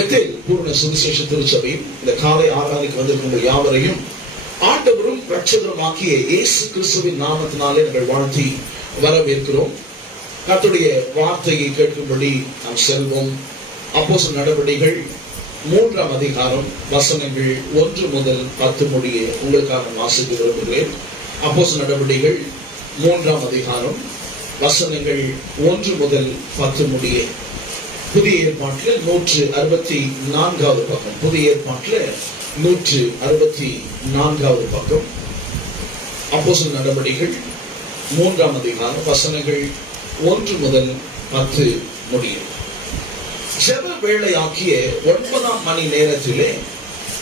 Bethel பூர்ண சுவிசேஷ திருச்சபையும் இந்த காலை ஆராதனைக்கு வந்திருக்கின்ற யாவரையும் ஆண்டவரும் இரட்சகருமாகிய இயேசு கிறிஸ்துவின் நாமத்தினாலே நாங்கள் வாழ்த்தி வரவேற்கிறோம். கர்த்தருடைய வார்த்தையை கேட்கும்படி நாம் செல்வோம். அப்போஸ்தலர் நடபடிகள் 3ஆம் அதிகாரம் வசனங்கள் 1 முதல் 10 முடிய உங்களுக்காக வாசிக்க விரும்புகிறேன். அப்போஸ்தலர் நடபடிகள் 3ஆம் அதிகாரம் வசனங்கள் 1 முதல் 10 முடிய. புதிய ஏற்பாட்டில் 164வது பக்கம். புதிய ஏற்பாட்டில் 164வது பக்கம். அப்போஸ்தலர் நடபடிகள் 3ஆம் அதிகாரம் வசனங்கள் 1 முதல் 10 முடிய. ஜெப வேளையாக்கிய 9ஆம் மணி நேரத்திலே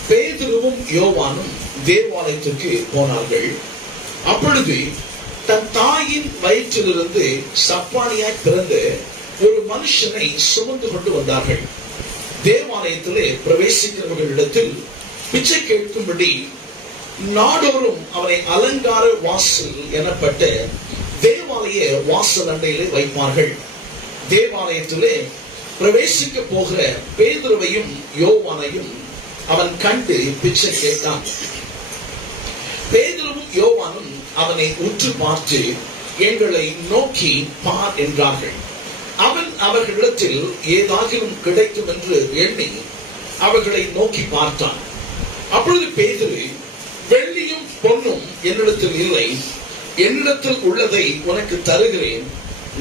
பேதுருவும் யோவானும் தேவாலயத்துக்கு போனார்கள். அப்பொழுது தன் தாயின் வயிற்றிலிருந்து சப்பானியாய் பிறந்த ஒரு மனுஷனை சுமந்து கொண்டு வந்தார்கள். தேவாலயத்திலே பிரவேசிக்கிறவர்களிடத்தில் பிச்சை கேட்கும்படி நாடோறும் அவனை அலங்கார வாசல் எனப்பட்ட தேவாலய வாசல் அண்டையிலே வைப்பார்கள். தேவாலயத்திலே பிரவேசிக்க போகிற பேதுருவையும் யோவானையும் அவன் கண்டு பிச்சை கேட்டான். பேதுருவும் யோவானும் அவனை உற்று பார்த்து, எங்களை நோக்கி பார் என்றார்கள். அவன் அவர்களிடத்தில் ஏதாகிலும் கிடைக்கும் என்று எண்ணி அவர்களை நோக்கி பார்த்தான். அப்பொழுது பேதுரு, வெள்ளியும் பொன்னும் என்னிடத்தில் இல்லை, என்னிடத்தில் உள்ளதை உனக்கு தருகிறேன்.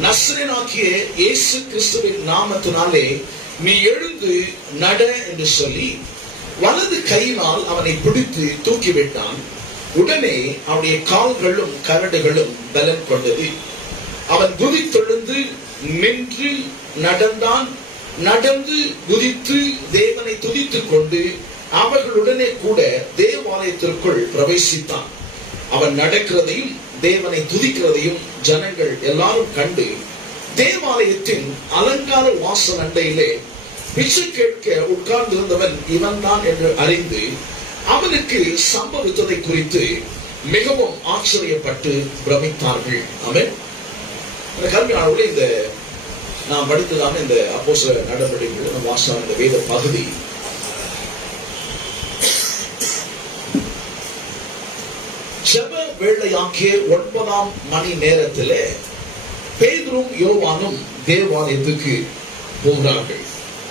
நசரேயனாகிய இயேசு கிறிஸ்துவின் நாமத்தினாலே நீ எழுந்து நட என்று சொல்லி வலது கையினால் அவனை பிடித்து தூக்கிவிட்டான். உடனே அவனுடைய கால்களும் கரடுகளும் பலன் கொண்டது. அவன் குதித்தெழுந்து நின்று நடந்தான். நடந்து குதித்து தேவனை துதித்துக் கொண்டு அவர்களுடனே கூட தேவாலயத்திற்குள் பிரவேசித்தான். அவன் நடக்கிறதையும் தேவனை துதிக்கிறதையும் ஜனங்கள் எல்லாரும் கண்டு தேவாலயத்தின் அலங்கார வாசல் அண்டையிலே பிச்சை கேட்க உட்கார்ந்திருந்தவன் இவன் தான் என்று அறிந்து அவனுக்கு சம்பவித்ததை குறித்து மிகவும் ஆச்சரியப்பட்டு பிரமித்தார்கள். ஆமென். கருமையானவர்களே, இந்த நாம் படித்ததான இந்த அப்போஸ்தலர் நடபடிகள் வாசன இந்த வேத பகுதி ஜெப வேளையாக்கிய 9ஆம் மணி நேரத்திலே பேதுரும் யோவானும் தேவாலயத்துக்கு போகிறார்கள்.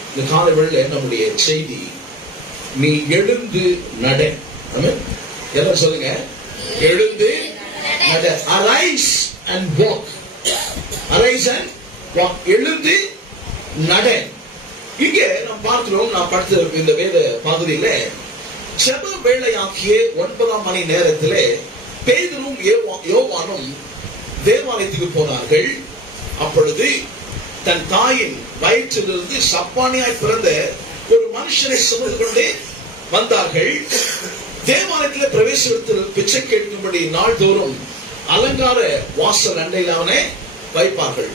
இந்த காலை வேளையில நம்முடைய செய்தி, நீ எழுந்து நட. எல்லாரும் சொல்லுங்க, எழுந்து நட. Arise and walk. Arise and walk. எழுந்து நட. இங்கே நாம் பார்க்கிறோம், நாம் படித்த இந்த வேத பகுதியில ஜெப வேளையாக்கிய 9ஆம் மணி நேரத்திலே பேதுரும் யோவானும் தேவாலயத்துக்கு போனார்கள். அப்பொழுது தன் தாயின் வயிற்றிலிருந்து சப்பானியாய் பிறந்த ஒரு மனுஷனை சுமந்து கொண்டே வந்தார்கள். தேவாலயத்தில் பிரவேசத்தில் பிச்சை கேட்கும்படி நாள்தோறும் அலங்கார வாசல் அண்டையில் அவனை வைப்பார்கள்.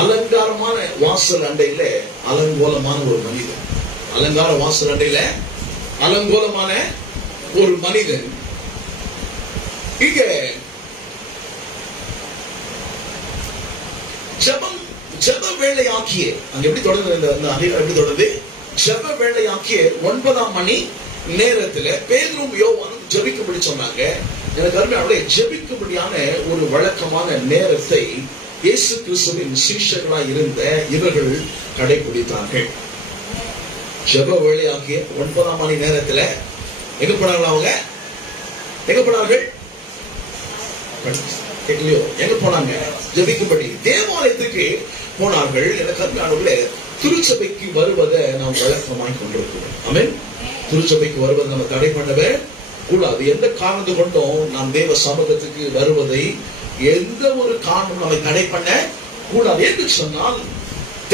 அலங்காரமான வாசல் அண்டையில அலங்கோலமான ஒரு மனிதன். அலங்கார வாசல் அண்டையில அலங்கோலமான ஒரு மனிதன். இங்க ஜெப வேளையாக்கிய அங்க எப்படி தொடர்ந்து இந்த அதிகாரம் எப்படி தொடர்ந்து ஜெப வேளையாக்கிய 9ஆம் மணி நேரத்துல பேதுரும் யோவானும் ஜெபிக்கும்படி சொன்னாங்க. எனக்கு அருமையானவர்களே, ஜெபிக்கும்படியான ஒரு வழக்கமான நேரத்தை இயேசு கிறிஸ்துவின் சீஷர்களாய் இருந்த இவர்கள் கடைபிடித்தார்கள். ஜெப வேளையாக்கிய 9ஆம் மணி நேரத்துல எங்க போனார்கள்? அவங்க எங்க போனார்கள்? எங்க போனாங்க? ஜெபிக்கும்படி தேவாலயத்துக்கு போனார்கள். எனக்கு அருமையானவர்களே, திருச்சபைக்கு வருவதை நாம் வழக்கமாய் கொண்டிருக்கிறோம். ஆமென். திருச்சபைக்கு வருவதை நம்ம தடை பண்ணவே கூடாது. எந்த காரணத்தை கொண்டும் நாம் தேவ சமூகத்துக்கு வருவதை எந்த ஒரு காரணம் நம்மை தடை பண்ண கூடாது. என்று சொன்னால்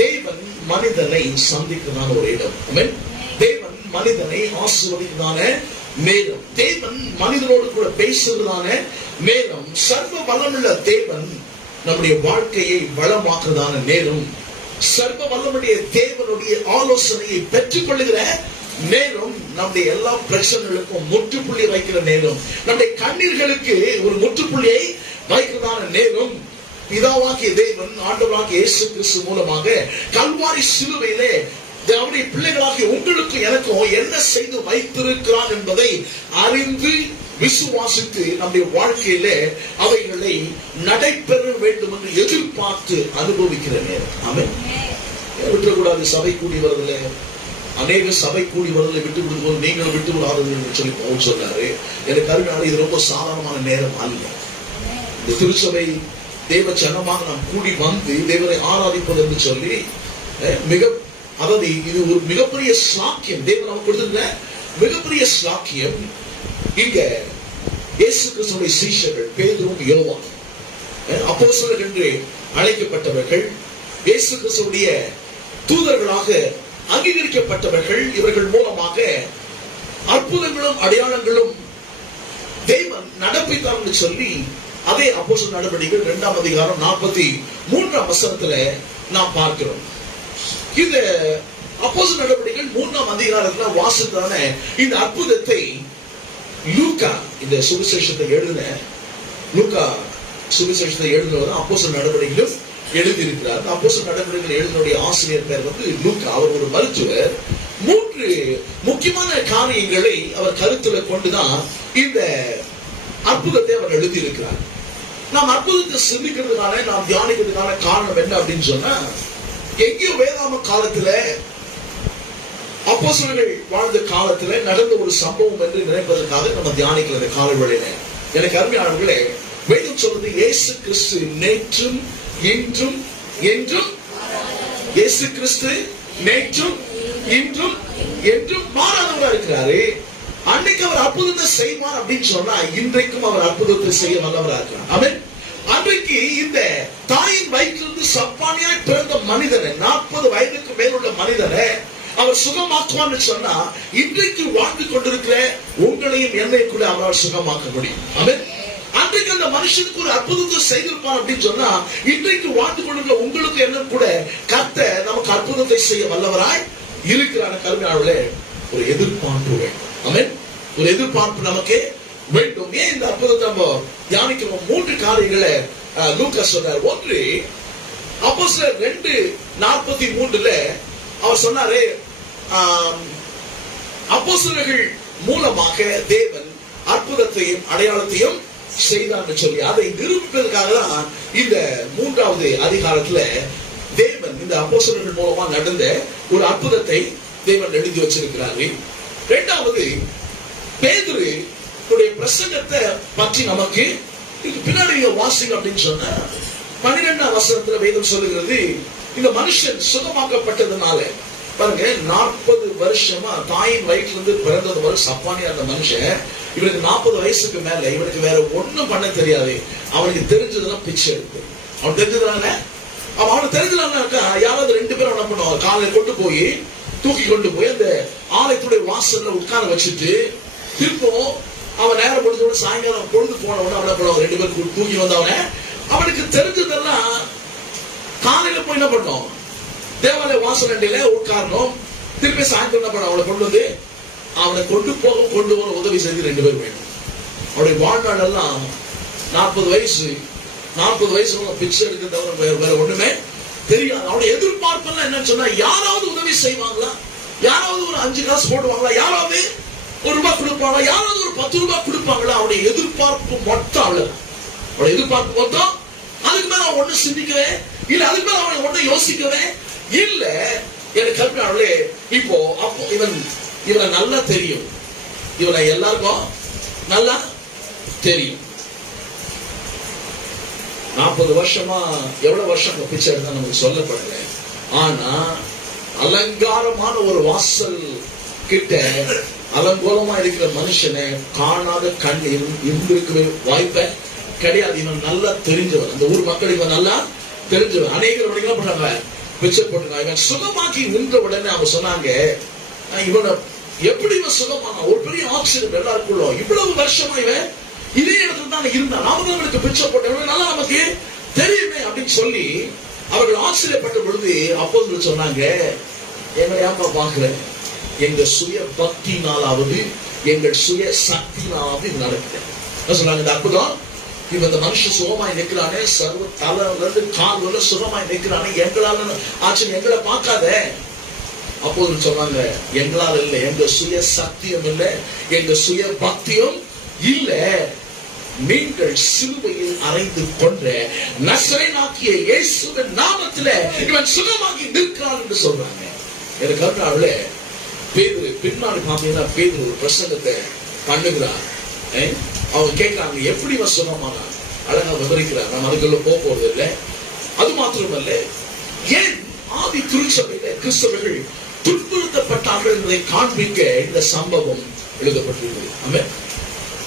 தேவன் மனிதனை சந்திக்கிறதான ஒரு இடம். ஆமென். தேவன் மனிதனை ஆசீர்வதிக்கிறதான நேரம். தேவன் மனிதனோடு கூட பேசுகிறதான நேரம். சர்வ வல்லமுள்ள தேவன் நம்முடைய வாழ்க்கையை வளமாக்குறதான நேரம். சர்வ வல்லமுடைய தேவனுடைய ஆலோசனையை பெற்றுக் கொள்ளுகிற நேரம். நம்முடைய எல்லா பிரச்சனைகளுக்கும் முற்றுப்புள்ளி வைக்கிற நேரம். நம்முடைய கண்ணீர்களுக்கு ஒரு முற்றுப்புள்ளியை வைக்கிறதான நேரம். பிதாவாகிய தேவன் ஆண்டவராகிய இயேசு கிறிஸ்து மூலமாக கல்வாரி சிலுவையிலே அவருடைய பிள்ளைகளாகிய உங்களுக்கு எனக்கும் என்ன செய்து வைத்திருக்கிறான் என்பதை அறிந்து விசுவாசித்து நம்முடைய வாழ்க்கையில அவைகளை நடைபெற வேண்டும் என்று எதிர்பார்த்து அனுபவிக்கிற நேரம். ஆமென். விட்டுக்கூடாது. சபை கூடி வருதுல அநேக சபை கூடி வருவதை விட்டு விடுவோம், நீங்கள் விட்டு விடாதீர்கள் சொல்லி பவுல் சொன்னாரு. எனக்கு அருமையான இது ரொம்ப சாதாரணமான நேரம் அல்ல. இந்த திருச்சபை தேவ ஜனமாக நாம் கூடி வந்து தேவனை ஆராதிப்பது என்று சொல்லி அதாவது இது ஒரு மிகப்பெரிய ஸ்லாக்கியம். தேவன் நமக்கு கொடுத்திருக்கிற மிகப்பெரிய ஸ்லாக்கியம். இங்க இயேசு கிறிஸ்துவின் சீஷர்கள் பேதுரும் யோவான் அப்போஸ்தலர்கள் என்று அழைக்கப்பட்டவர்கள், இயேசு கிறிஸ்துவுடைய தூதர்களாக அங்கீகரிக்கப்பட்டவர்கள். இவர்கள் மூலமாக அற்புதங்களும் அடையாளங்களும் தேவன் நடப்பித்தார் என்று சொல்லி அதே அப்போஸ்தலர் நடவடிக்கைகள் 2ஆம் அதிகாரம் 43ஆம் வசனத்துல நாம் பார்க்கிறோம். இந்த அப்போஸ்தலர் நடவடிக்கைகள் 3ஆம் அதிகாரத்துல வாசித்தான இந்த அற்புதத்தை லூக்கா இந்த சுவிசேஷத்தை எழுதின லூக்கா சுவிசேஷத்தை எழுதினவர் அப்போஸ்தலர் நடவடிக்கைகளும் எழுதியிருக்கிறார். அப்போஸ்தலர் நடவடிக்கைகள் எழுதினுடைய ஆசிரியர் பேர் லூக்கா. அவர் ஒரு மருத்துவர். 3 முக்கியமான காரியங்களை அவர் கருத்துல கொண்டுதான் இந்த அற்புதத்தை அவர் எழுதியிருக்கிறார். நாம் அற்புதத்தை சிந்திக்கிறதுனால நாம் தியானிக்கிறதுக்கான காரணம் என்ன அப்படின்னு சொன்னா, எங்கேயோ வேதாம காலத்துல அப்போஸ்தலர்கள் வாழ்ந்த காலத்துல நடந்த ஒரு சம்பவம் என்று நினைப்பதற்காக நம்ம தியானிக்கிற கால வேளையில எனக்கு அருமையானவர்களே, வேதம் சொல்றது இயேசு கிறிஸ்து நேற்றும் இன்றும் என்றும், இயேசு கிறிஸ்து நேற்றும் இன்றும் என்றும் மாறாதவரா இருக்கிறாரு. அன்னைக்கு அவர் அற்புதத்தை செய்வார் அப்படின்னு சொன்னா இன்றைக்கும் அவர் அற்புதத்தை செய்ய வல்லவரா இருக்கிறார். ஆமென். அன்றைக்கு இந்த தாயின் வயிற்றிலிருந்து சப்பானியாய் பிறந்த மனிதனை, 40 வயதுக்கு மேலுள்ள மனிதனை அவர் சுகமாக்குவான்னு சொன்னா இன்றைக்கு வாழ்ந்து கொண்டிருக்கிற உங்களையும் என்னையும் கூட அவரால் சுகமாக்க முடியும். ஆமென். அன்றைக்கு அந்த மனுஷனுக்கு ஒரு அற்புதத்தை செய்திருப்பார் அப்படின்னு சொன்னா இன்றைக்கு வாழ்ந்து கொண்டிருக்கிற உங்களுக்கு என்ன கூட கர்த்தர் நமக்கு அற்புதத்தை செய்ய வல்லவராய் இருக்கிறார். கருமையாளர்களே, ஒரு எதிர்பார்ப்பு வேண்டும். ஆமென். ஒரு எதிர்பார்ப்பு நமக்கு வேண்டும். ஏன் இந்த அற்புதத்தை நம்ம தியானிக்கிறோம்? 3 காரியங்களை லூக்கா சொல்றார். ஒன்று, அப்போஸ்தலர் 2:43 அவர் சொன்னாரு, அப்போஸ்தலர்கள் மூலமாக தேவன் அற்புதத்தையும் அடையாளத்தையும் செய்தான்னு சொல்லி அதை நிரூபிப்பதற்காக தான் இந்த 3வது அதிகாரத்துல தேவன் இந்த அப்போஸ்தலர்கள் மூலமா நடந்த ஒரு அற்புதத்தை தேவன் எழுதி வச்சிருக்கிறாரு. 2வது, பேதுரு பிரசங்கத்தை பற்றி நமக்கு பின்னாடி வாசிங்க அப்படின்னு சொன்ன 12ஆம் வசனத்துல வேதம் சொல்லுகிறது, இந்த மனுஷன் சுகமாக்கப்பட்டதுனால பாருங்க, 40 வருஷமா தாயின் வயிற்றுல இருந்து பிறந்தது வரை சப்பானியா அந்த மனுஷன், இவனுக்கு 40 வயசுக்கு மேல இவனுக்கு வேற ஒண்ணும் பண்ண தெரியாது. அவனுக்கு தெரிஞ்சதெல்லாம் பிச்சை எடுத்து, அவன் தெரிஞ்சதுனால அவனுக்கு தெரிஞ்சதுனாக்கா யாராவது 2 பேரும் என்ன பண்ணுவாங்க, காலையில தூக்கி கொண்டு போய் அந்த ஆலயத்துடைய வாசல்ல உட்கார வச்சுட்டு திருப்பம் அவன் நேரம் முடிஞ்ச சாயங்காலம் பொழுது போனவன அவனை பண்ணுவாங்க. 2 பேருக்கு தூக்கி வந்தவன அவனுக்கு தெரிஞ்சதெல்லாம் காலையில போய் என்ன பண்ணோம், தேவாலய வாசலண்டையில உட்காரணும். திருப்பி சாயந்தரம் என்ன பண்ண, அவனை கொண்டு வந்து அவனை கொண்டு வர உதவி செய்து 2 பேர் வேணும். அவருடைய வாழ்நாள் எல்லாம் 40 வயசு பிச்சை எடுக்க தவிர வேற ஒண்ணுமே தெரியாது. அவனுடைய எதிர்பார்ப்பெல்லாம் என்னன்னு சொன்னா, யாராவது உதவி செய்வாங்களா, யாராவது ஒரு 5 காசு போடுவாங்களா, யாராவது ₹1 கொடுப்பாங்களா, யாராவது ஒரு ₹10 கொடுப்பாங்களா. அவனுடைய எதிர்பார்ப்பு மொத்தம் அவ்வளவு. அவனுடைய எதிர்பார்ப்பு மொத்தம். அதுக்கு மேல அவன் ஒண்ணு சிந்திக்கிறேன் இல்ல, அதுக்கு மேல அவனை ஒண்ணு யோசிக்கிறேன் இல்ல. எனக்கு கருப்பினாலே இப்போ அப்போ இவனை நல்லா தெரியும், இவனை எல்லாருக்கும் நல்லா தெரியும். 40 வருஷமா எவ்வளவு வருஷம் பிச்சை எடுத்தா நமக்கு சொல்லப்படல. ஆனா அலங்காரமான ஒரு வாசல் கிட்ட அலங்கோலமா இருக்கிற மனுஷனை காணாத கண் இருந்திருக்கவே வாய்ப்ப கிடையாது. இவன் நல்லா தெரிஞ்சவன், அந்த ஊர் மக்கள் இவன் நல்லா தெரிஞ்சவன். அநேகர் என்ன பண்ணாங்க, பிச்சை போட்டுருக்காங்க. இவன் சுகமாக்கி நின்ற உடனே அவங்க சொன்னாங்க, இவனை எப்படி இவன் சுகமான, ஒரு பெரிய ஆச்சரியம் எல்லாருக்குள்ள. இவ்வளவு வருஷமா இவன் இதே இடத்துல தான் இருந்தான், நாம தான் அவனுக்கு பிச்சை போட்டவன், நல்லா நமக்கு தெரியுமே அப்படின்னு சொல்லி அவர்கள் ஆச்சரியப்பட்ட பொழுது அப்போஸ்தலர் சொன்னாங்க, என்ன ஏமா பாக்குற, எங்க சுய பக்தினாலாவது எங்கள் சுய சக்தினாலாவது இது நடக்குது சொன்னாங்க. இந்த அற்புதம், இவன் இந்த மனுஷன் சுகமாய் நிற்கிறானே, சர்வ தலை கால் சுகமாய் நிற்கிறானே, எங்களால ஆச்சு, எங்களை பார்க்காத, அப்போது சொன்னாங்க, எங்களால் இல்லை, எங்க சுய சத்தியம் இல்லை, எங்க சுய பக்தியும் இல்லை, நீங்கள் சிலுவையில் அறைந்து கொண்ட நசரேயனாகிய இயேசுவின் நாமத்தில இவன் சுகமாகி நிற்கிறான் என்று சொல்றாங்க. எனக்கு கருணாவுல பேதுரு பின்னாடி பாத்தீங்கன்னா பேதுரு ஒரு பிரசங்கத்தை பண்ணுகிறார். அவங்க கேட்கிறாங்க, எப்படி இவன் சுகமானான்? அழகா விவரிக்கிறார். நம்ம அதுக்குள்ள போறது இல்லை. அது மாத்திரமல்ல, ஏன் ஆதி திருச்சபையில கிறிஸ்தவர்கள் துன்புறுத்தப்பட்டார்கள் என்பதை காண்பிக்க இந்த சம்பவம் எழுதப்பட்டிருக்கிறது. ஆமென்.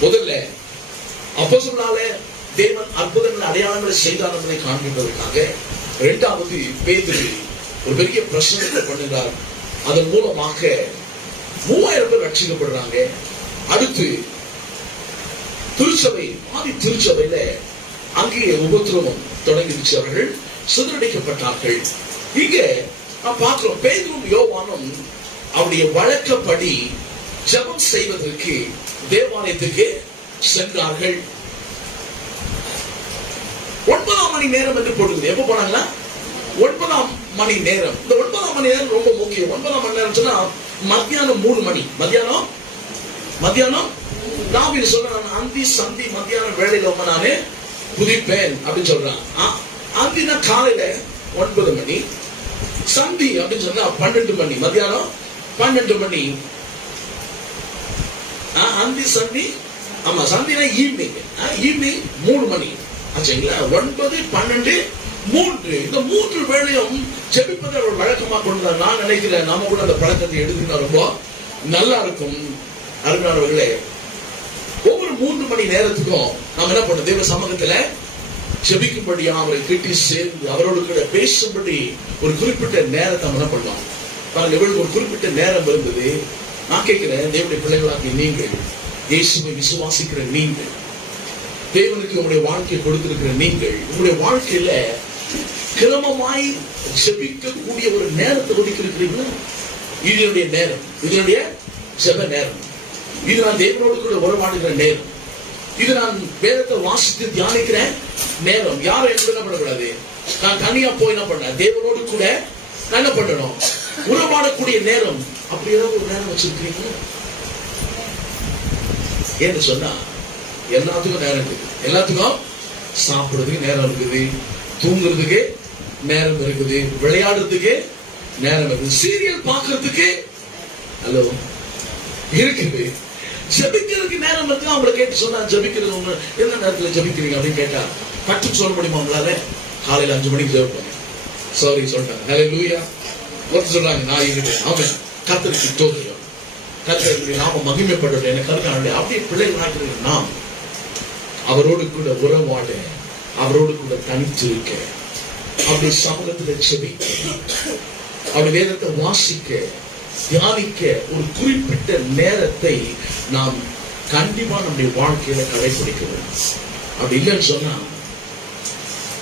முதல்ல அப்போஸ்தலனாலே தேவன் அற்புதங்கள் அடையாளங்களை செய்தார் என்பதை காண்பிப்பதற்காக, இரண்டாவது பேதுரு ஒரு பெரிய பிரசங்கத்தை பண்ணுகிறார். அதன் மூலமாக 3000 பேர் ரட்சிக்கப்படுறாங்க. அடுத்து திருச்சபை ஆதி திருச்சபையில அங்கே உபத்திரவம் தொடங்கிடுச்சு. அவர்கள் சிதறடிக்கப்பட்டார்கள். இங்க நாம் பார்க்கிறோம், பேதுரும் யோவானும் அவருடைய வழக்கப்படி ஜெபம் செய்வதற்கு தேவாலயத்துக்கு சென்றார்கள். 9ஆம் மணி நேரம் என்று போடுது. எப்ப போனாங்களா? 9ஆம் மணி நேரம். இந்த 9ஆம் மணி நேரம் ரொம்ப முக்கியம். 9ஆம் மணி நேரம் சொன்னா மத்தியானம் 3 மணி. மத்தியானம் தாவீது சொல்றான், அந்தி சந்தி மத்தியான வேளையில நானே குதிப்பேன் அப்படின்னு சொல்றான். அந்தினா காலையில 9 மணி, சந்தி அப்படின்னு சொன்னா 12 மணி, மத்தியானம் 12 மணி. அந்தி சந்தி, ஆமா சந்தினா ஈவினிங், ஈவினிங் 3 மணி ஆச்சுங்களா? 9, 12, 3 இந்த 3 வேளையும் ஜெபிப்பதை ஒரு வழக்கமா கொண்டு நான் நினைக்கிறேன். நாம கூட அந்த பழக்கத்தை எடுத்துக்கிட்டா ரொம்ப நல்லா இருக்கும். அருமையானவர்களே, ஒவ்வொரு 3 மணி நேரத்துக்கும் நாம் என்ன பண்ணோம்? தேவ சமூகத்துல ஜெபிக்கும்படியா அவரை கிட்டி சேர்ந்து அவரோடு கூட பேசும்படி ஒரு குறிப்பிட்ட நேரத்தை என்ன பண்ணோம் பாருங்க. ஒரு குறிப்பிட்ட நேரம் இருந்தது. நான் கேட்கிறேன், தேவனுடைய பிள்ளைகளாகிய நீங்கள், இயேசுவை விசுவாசிக்கிற நீங்கள், தேவனுக்கு உங்களுடைய வாழ்க்கையை கொடுத்திருக்கிற நீங்கள், உங்களுடைய வாழ்க்கையில கிரமமாய் ஜெபிக்கக்கூடிய ஒரு நேரத்தை ஒதுக்கி இருக்கிறீங்களா? இதனுடைய நேரம், இதனுடைய ஜெப நேரம், இது நான் தேவனோடு கூட உறவாடுகிற நேரம், இது நான் வேதத்தை வாசித்து தியானிக்கிற நேரம். யாரும் என்ன பண்ணக்கூடாது, நான் தனியா போய் என்ன பண்ண, தேவனோடு கூட நான் என்ன பண்ணணும், உறவாடக்கூடிய நேரம். அப்படி ஏதாவது ஒரு நேரம் வச்சிருக்கீங்க ஏன்னு சொன்னா, எல்லாத்துக்கும் நேரம் இருக்குது. எல்லாத்துக்கும் சாப்பிடுறதுக்கு நேரம் இருக்குது, தூங்குறதுக்கு நேரம் இருக்குது, விளையாடுறதுக்கு நேரம் இருக்குது, சீரியல் பார்க்கறதுக்கு ஹலோ இருக்குது, ஜபிக்கிறதுக்கு நேரம் இருக்கு. அவங்களை கேட்டு சொன்னா, ஜபிக்கிறது உங்க எந்த நேரத்துல ஜபிக்கிறீங்க அப்படின்னு கேட்டா கட்டு சொல்ல முடியுமா உங்களால? காலையில 5 மணிக்கு ஜெபிப்பேன். சாரி சொல்லிட்டாங்க. ஹல்லேலூயா. ஒருத்தர் சொல்றாங்க, நான் இருக்கிறேன். ஆமென். கர்த்தருக்கு ஸ்தோத்திரம். கர்த்தருக்கு நாம மகிமைப்படட்டும். எனக்கு கருத்தாண்டே அப்படியே பிள்ளைகளாக நாம் அவரோடு கூட உறவாட, அவரோடு கூட தனித்திருக்க, அப்படி சமூகத்தில் ஜெபிக்க, அப்படி வேதத்தை வாசிக்க, தியானிக்க ஒரு குறிப்பிட்ட நேரத்தை நாம் கண்டிப்பா நம்முடைய வாழ்க்கையில கடைபிடிக்கணும். அப்படி இல்லைன்னு சொன்னா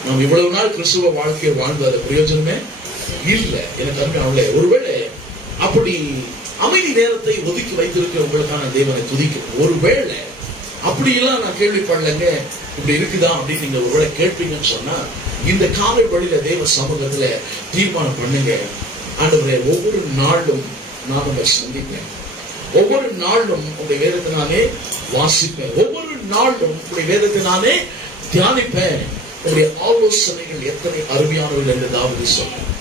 நாம் இவ்வளவு நாள் கிறிஸ்துவ வாழ்க்கையை வாழ்ந்த பிரயோஜனமே இல்லை. எனக்கு அருமையானவர்களே, ஒருவேளை அப்படி அமைதி நேரத்தை ஒதுக்கி வைத்திருக்கிற உங்களுக்கான தேவனை துதிக்கும். ஒருவேளை அப்படி எல்லாம் நான் கேள்விப்படலைங்க, இப்படி இருக்குதா அப்படின்னு நீங்க ஒருவேளை கேட்பீங்கன்னு சொன்னா, இந்த காலை வழியில தேவ சமூகத்துல தீர்மானம் பண்ணுங்க. ஆண்டவரே, ஒவ்வொரு நாளும் நான் உங்களை சந்திப்பேன், ஒவ்வொரு நாளும் உங்களுடைய வேதத்தை நானே வாசிப்பேன், ஒவ்வொரு நாளும் உங்களுடைய வேதத்தை நானே தியானிப்பேன். உங்களுடைய ஆலோசனைகள் எத்தனை அருமையானவர்கள் என்று தாவீது சொன்னார்.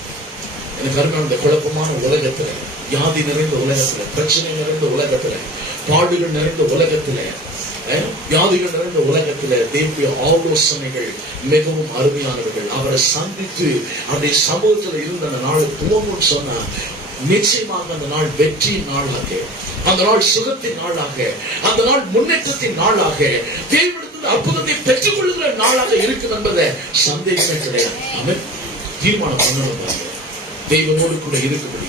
எனக்கு அருமையான இந்த குழப்பமான உலகத்துல, வியாதி நிறைந்த உலகத்துல, பிரச்சனை நிறைந்த உலகத்துல, பாடுகள் நிறைந்த உலகத்துல, வியாதிகள் நிறைந்த உலகத்துல தேவனுடைய ஆலோசனைகள் மிகவும் அருமையானவர்கள். அவரை சந்தித்து அவருடைய சமூகத்துல இருந்த அந்த நாளை துவங்கும் சொன்னா, நிச்சயமாக அந்த நாள் வெற்றியின் நாளாக, அந்த நாள் சுகத்தின் நாளாக, அந்த நாள் முன்னேற்றத்தின் நாளாக, தேவனிடத்தில் அற்புதத்தை பெற்றுக் கொள்ளுகிற நாளாக இருக்கும் என்பதை சந்தேகமே கிடையாது. அவன் தீர்மானம் பண்ணணும், தெய்வமோடு கூட இருக்கும்படி.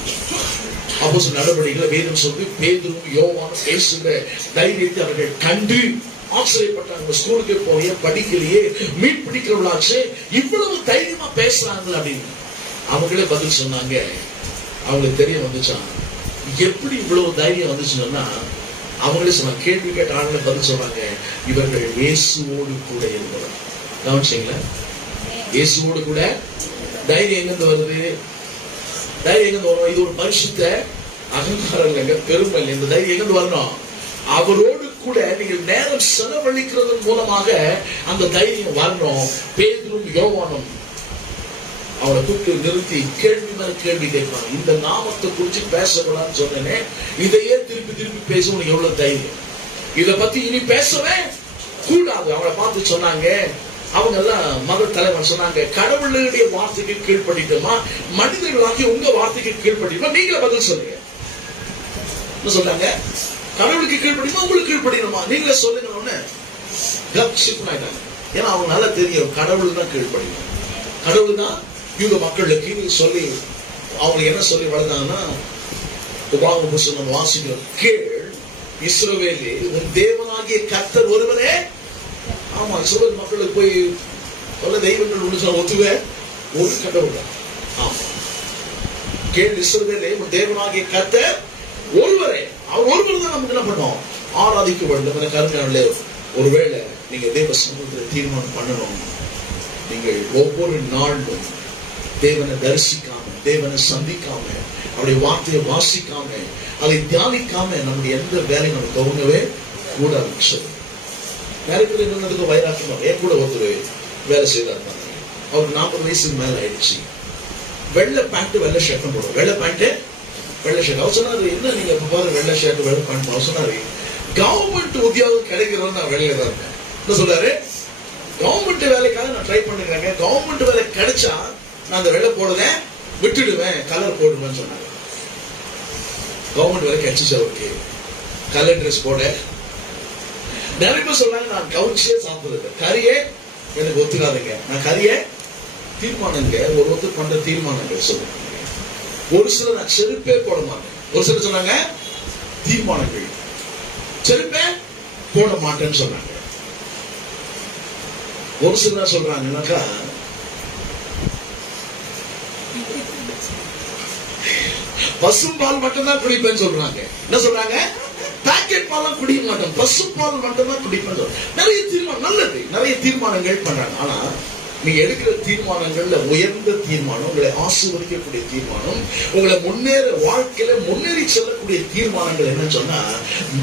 அப்போஸ்தலர் நடவடிக்கைகளை வேதம் சொல்லி பேதுரும் யோவானும் பேசுகிற தைரியத்தை அவர்கள் கண்டு ஆச்சரியப்பட்டாங்க. ஸ்கூலுக்கு போய் படிக்கலையே, மீன் பிடிக்கிறவளாச்சு, இவ்வளவு தைரியமா பேசுறாங்க அப்படின்னு அவங்களே பதில் சொன்னாங்க. அவங்களுக்கு தெரிய வந்துச்சான், எப்படி இவ்வளவு தைரியம் வந்துச்சுன்னா, அவங்களே சொன்னாங்க, கேள்வி கேட்ட ஆளுங்களை பதில் சொல்றாங்க, இவர்கள் இயேசுவோடு கூட இருந்தவர். கவனிச்சீங்களா? இயேசுவோடு கூட தைரியம் எங்கிருந்து வருது? தைரியம் எங்க வரும்? இது ஒரு பரிசுத்த அகங்காரம் இல்லைங்க, பெருமை இல்லை. இந்த தைரியம் எங்க வரணும்? அவரோடு கூட நீங்கள் நேரம் செலவழிக்கிறதன் மூலமாக அந்த தைரியம் வரணும். பேதுரும் யோவானும் அவளை கூப்பிட்டு நிறுத்தி கேள்வி மேல கேள்வி கேட்பாங்க. இந்த நாமத்தை குறிச்சு பேசக்கூடாதுன்னு சொன்னேனே, இதையே திருப்பி திருப்பி பேச உனக்கு எவ்வளவு தைரியம்? இதை பத்தி இனி பேசவே கூடாது. அவளை பார்த்து சொன்னாங்க, அவங்க எல்லாம் மத தலைவர் சொன்னாங்க, கடவுளுடைய வார்த்தைக்கு கீழ்படிட்டுமா, மனிதர்களாகி உங்க வார்த்தைக்கு கீழ்படிட்டுமா? நீங்களே பதில் சொல்லுங்க. என்ன சொன்னாங்க? கடவுளுக்கு கீழ்படிமா, உங்களுக்கு கீழ்படிணுமா? நீங்களே சொல்லுங்க. ஏன்னா அவங்க நல்லா தெரியும், கடவுள் தான் கீழ்படியும். கடவுள் தான் யூத மக்களுக்கு சொல்லி அவங்க என்ன சொல்லி வளர்ந்தாங்கன்னா, உபாகம புத்தகம் வாசிக்கிறோம், கேள் இஸ்ரவேலே உன் தேவனாகிய கர்த்தர் ஒருவரே. ஆமா, இஸ்ரவேல் மக்களுக்கு போய் பல தெய்வங்கள் ஒன்று ஒத்துவே ஒரு கடவுள் தான். ஆமா, கேள் இஸ்ரவேலே உன் தேவனாகிய கர்த்தர் ஒருவரே. அவர் ஒருவர் தான் நமக்கு என்ன பண்ணோம்? ஆராதிக்க வேண்டும். கருத்து ஒருவேளை நீங்க தேவ சமூகத்தில் தீர்மானம் பண்ணணும், நீங்கள் ஒவ்வொரு நாளும் தேவனை தரிசிக்காம, தேவனை சந்திக்காம, அவருடைய வார்த்தையை வாசிக்காம, அதை தியானிக்காம நம்முடைய எந்த வேலையும் நம்ம துவங்கவே கூடாது. நிறைய பேர் என்னதுக்கு வைராக்கியம். என் கூட ஒருத்தர் வேலை செய்தார். அவருக்கு 40 வயசுக்கு மேல ஆயிடுச்சு. வெள்ளை பேண்ட் வெள்ளை ஷர்ட் போடுவோம். வெள்ளை பேண்ட் வெள்ளை ஷர்ட். அவர் சொன்னாரு, என்ன நீங்க இப்ப பாரு வெள்ளை ஷர்ட் வெள்ளை பேண்ட். அவர் சொன்னாரு, கவர்மெண்ட் உத்தியோகம் கிடைக்கிறவங்க நான் வெளியில தான் இருக்கேன். என்ன சொல்றாரு? கவர்மெண்ட் வேலைக்காக நான் ட்ரை பண்ணுறேங்க, கவர்மெண்ட் வேலை கிடைச்சா நான் அந்த வெள்ளை போடுறத விட்டுடுவேன், கலர் போடுவேன்னு சொன்னாங்க. கவர்மெண்ட் வேலை கிடைச்சிச்சு அவருக்கு, கலர் ட்ரெஸ் போட. நிறைய பேர் சொல்றாங்க, நான் கவுச்சியே சாப்பிடுறது, கறியே எனக்கு ஒத்துக்காதுங்க, நான் கறியே தீர்மானங்க. ஒருத்தர் பண்ற தீர்மானங்கள் சொல்லுங்க. ஒரு சிலர் நான் செருப்பே போட மாட்டேன். ஒரு சிலர் சொன்னாங்க தீர்மானங்கள், செருப்பே போட மாட்டேன்னு சொன்னாங்க. ஒரு சிலர் சொல்றாங்கன்னாக்கா, பசும்பால் மட்டும் தான் குடிப்பேன்னு சொல்றாங்க. என்ன சொல்றாங்க? பாக்கெட் பால் குடிக்க மாட்டோம், பசும்பால் மட்டும் தான் குடிப்பேன். நிறைய தீர்மானம் நல்லது, நிறைய தீர்மானங்கள் பண்றாங்க. ஆனா நீங்க எடுக்கிற தீர்மானங்கள்ல உயர்ந்த தீர்மானம், உங்களை ஆசீர்வதிக்கக்கூடிய தீர்மானம், உங்களை முன்னேற வாழ்க்கையில முன்னேறி செல்லக்கூடிய தீர்மானங்கள் என்னன்னு சொன்னா,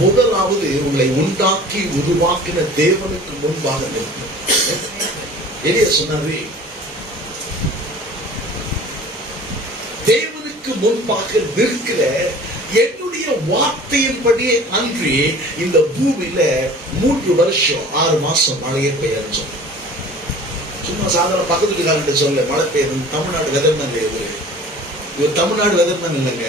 முதலாவது உங்களை உண்டாக்கி உருவாக்கின தேவனுக்கு முன்பாக நிற்கும். எலியா சொன்னாரு, தேவனுக்கு முன்பாக நிற்கிற என்னுடைய வார்த்தையின்படியே அன்றி இந்த பூமியில 3 வருஷம் 6 மாசம் மழையே பெய்யும். சும்மா சாதாரண பக்கத்து வீட்டுக்காரன் சொல்ல மழை பெய்யுது. தமிழ்நாடு வெதர்மேன் இவர் தமிழ்நாடு வெதர்மேன் இல்லைங்க,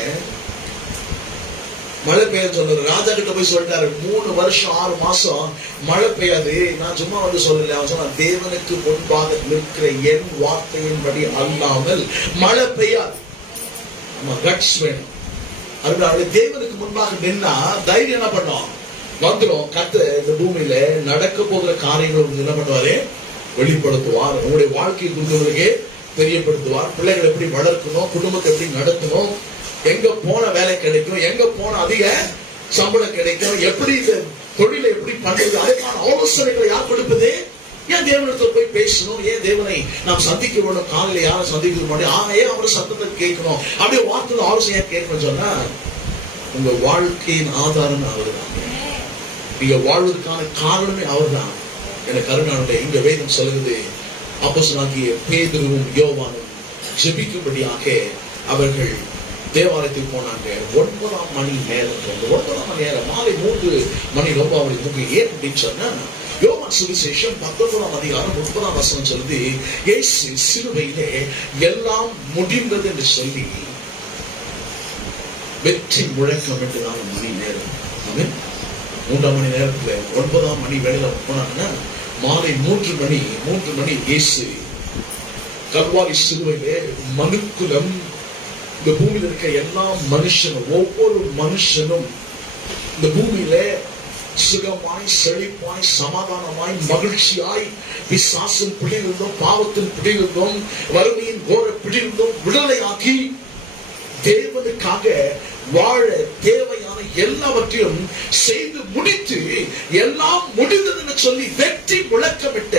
மழை பெய்யும் சொன்னாரு. ராஜா கிட்ட போய் சொல்லிட்டாரு, 3 வருஷம் 6 மாசம் மழை பெய்யாது. நான் சும்மா வந்து சொல்லல, அவன் சொன்ன, தேவனுக்கு முன்பாக நிற்கிற என் வார்த்தையின்படி அல்லாமல் மழை பெய்யாது. கட்ஸ் வேணும். அதனால தேவனுக்கு முன்பாக நின்னா தைரியம் என்ன பண்ணோம்? வந்துடும். கர்த்தர் இந்த பூமியில நடக்க போகிற காரியங்கள் என்ன பண்ணுவாரு? வெளிப்படுத்துவார். உங்களுடைய வாழ்க்கையை குறித்தவர்களுக்கு தெரியப்படுத்துவார். பிள்ளைகளை எப்படி வளர்க்கணும், குடும்பத்தை எப்படி நடத்தணும், எங்க போன வேலை கிடைக்கும், எங்க போன அதிக சம்பளம் கிடைக்கும், எப்படி இந்த தொழிலை எப்படி பண்றது, அதுக்கான ஆலோசனைகளை யார் கொடுப்பது? ஏன் தேவனிடத்தில் போய் பேசணும்? ஏன் தேவனை நாம் சந்திக்க வேண்டும்? காலையில யாரும் சந்திக்க மாட்டோம், ஏன் அவரை சத்தத்தை கேட்கணும்? அப்படியே வார்த்தை ஆலோசனையா கேட்கணும்னு சொன்னா, உங்க வாழ்க்கையின் ஆதாரம் அவர்தான். நீங்க வாழ்வதற்கான காரணமே அவர்தான். எனக்கு கருணாவுடைய இங்க வேதம் சொல்லுது, அப்போஸ்தலனாகிய பேதுருவும் யோவானும் ஜெபிக்கும்படியாக அவர்கள் தேவாலயத்துக்கு போனாங்க. 9 மணி நேரம், 9 மணி நேரம், மாலை 3 மணி ரொம்ப அவளுக்கு முக்கியம். ஏன் அப்படின்னு சொன்னா, யோவான் சுவிசேஷம் 19 அதிகாரம் 30 வசனம் சொல்லுது, இயேசு சிலுவையிலே எல்லாம் முடிந்தது என்று சொல்லி வெற்றி முழக்கம் என்று 4 மணி நேரம். 3 மணி நேரத்துல 9 மணி வேளையில போனாங்கன்னா, மாலை 3 மணி இயேசு கல்வாரி சிலுவையிலே மனுக்குலம், இந்த பூமியில இருக்க எல்லா மனுஷனும், ஒவ்வொரு மனுஷனும் இந்த பூமியில சுகமாய் செழிப்பாய் சமாதானமாய் மகிழ்ச்சியாய் பிசாசின் பிடியிருந்தும் பாவத்தின் பிடியிருந்தும் வறுமையின் கோர பிடியிருந்தும் விடுதலையாக்கி தேவனுக்காக வாழ தேவையான எல்லாவற்றையும் செய்து முடித்து எல்லாம் முடிந்ததுன்னு சொல்லி வெற்றி முழக்கமிட்ட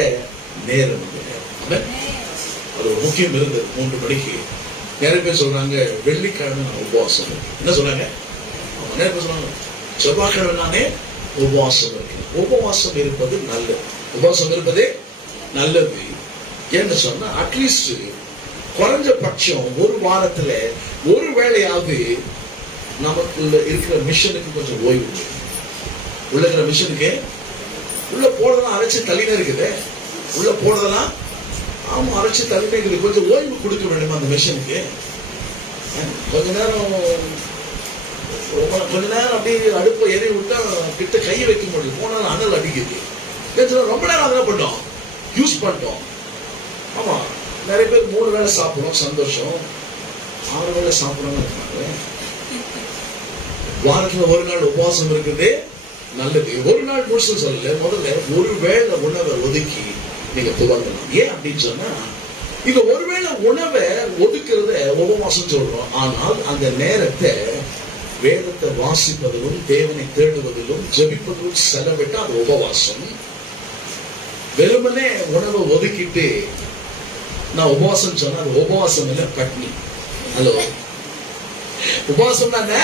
நேரம். அது ஒரு முக்கியம் இருந்தது. 3 மணிக்கு நிறைய பேர் சொல்றாங்க வெள்ளிக்கிழமை நான் உபவாசம் இருக்கேன். என்ன சொல்றாங்க? நிறைய பேர் சொல்றாங்க செவ்வாய்க்கிழமை நானே உபவாசம் இருக்கேன். உபவாசம் இருப்பது நல்லது. உபவாசம் இருப்பது நல்லது. என்ன சொன்னா அட்லீஸ்ட் குறைஞ்சபட்சம் ஒரு வாரத்துல ஒரு வேளையாவது நமக்குள்ள இருக்கிற மிஷனுக்கு கொஞ்சம் ஓய்வு. உள்ள இருக்கிற மிஷனுக்கு உள்ள போறதெல்லாம் அரைச்சு தள்ளினே இருக்குது. உள்ள போறதெல்லாம் ஆமா அரைச்சு தள்ளினே இருக்குது. கொஞ்சம் ஓய்வு கொடுக்க வேண்டும் அந்த மிஷனுக்கு. கொஞ்ச நேரம் அப்படியே அடுப்பை எரிய விட்டா கிட்ட கையை வைக்க முடியும். போனாலும் அனல் அடிக்குது. ரொம்ப நேரம் அதெல்லாம் பண்ணோம், யூஸ் பண்ணிட்டோம். ஆமா நிறைய பேர் 3 வேளை சாப்பிடுறோம், சந்தோஷம். 6 வேளை சாப்பிடணும் இருக்காங்க. வாரத்துல ஒரு நாள் உபவாசம் இருக்குது நல்லது. ஒரு நாள் முழுசும் சொல்லல, முதல்ல ஒரு வேளை உணவை ஒதுக்கி நீங்க துவங்கலாம். ஏன் அப்படின்னு சொன்னா இந்த ஒருவேளை உணவை ஒதுக்குறத உபவாசம் சொல்றோம். ஆனால் அந்த நேரத்தை வேதத்தை வாசிப்பதிலும் தேவனை தேடுவதிலும் ஜெபிப்பதிலும் செலவிட்டு அது உபவாசம். வெறுமனே உணவை ஒதுக்கிட்டு நான் உபவாசம் சொன்னா அது உபவாசம் இல்ல, பட்னி. ஹலோ, உபவாசம் தானே?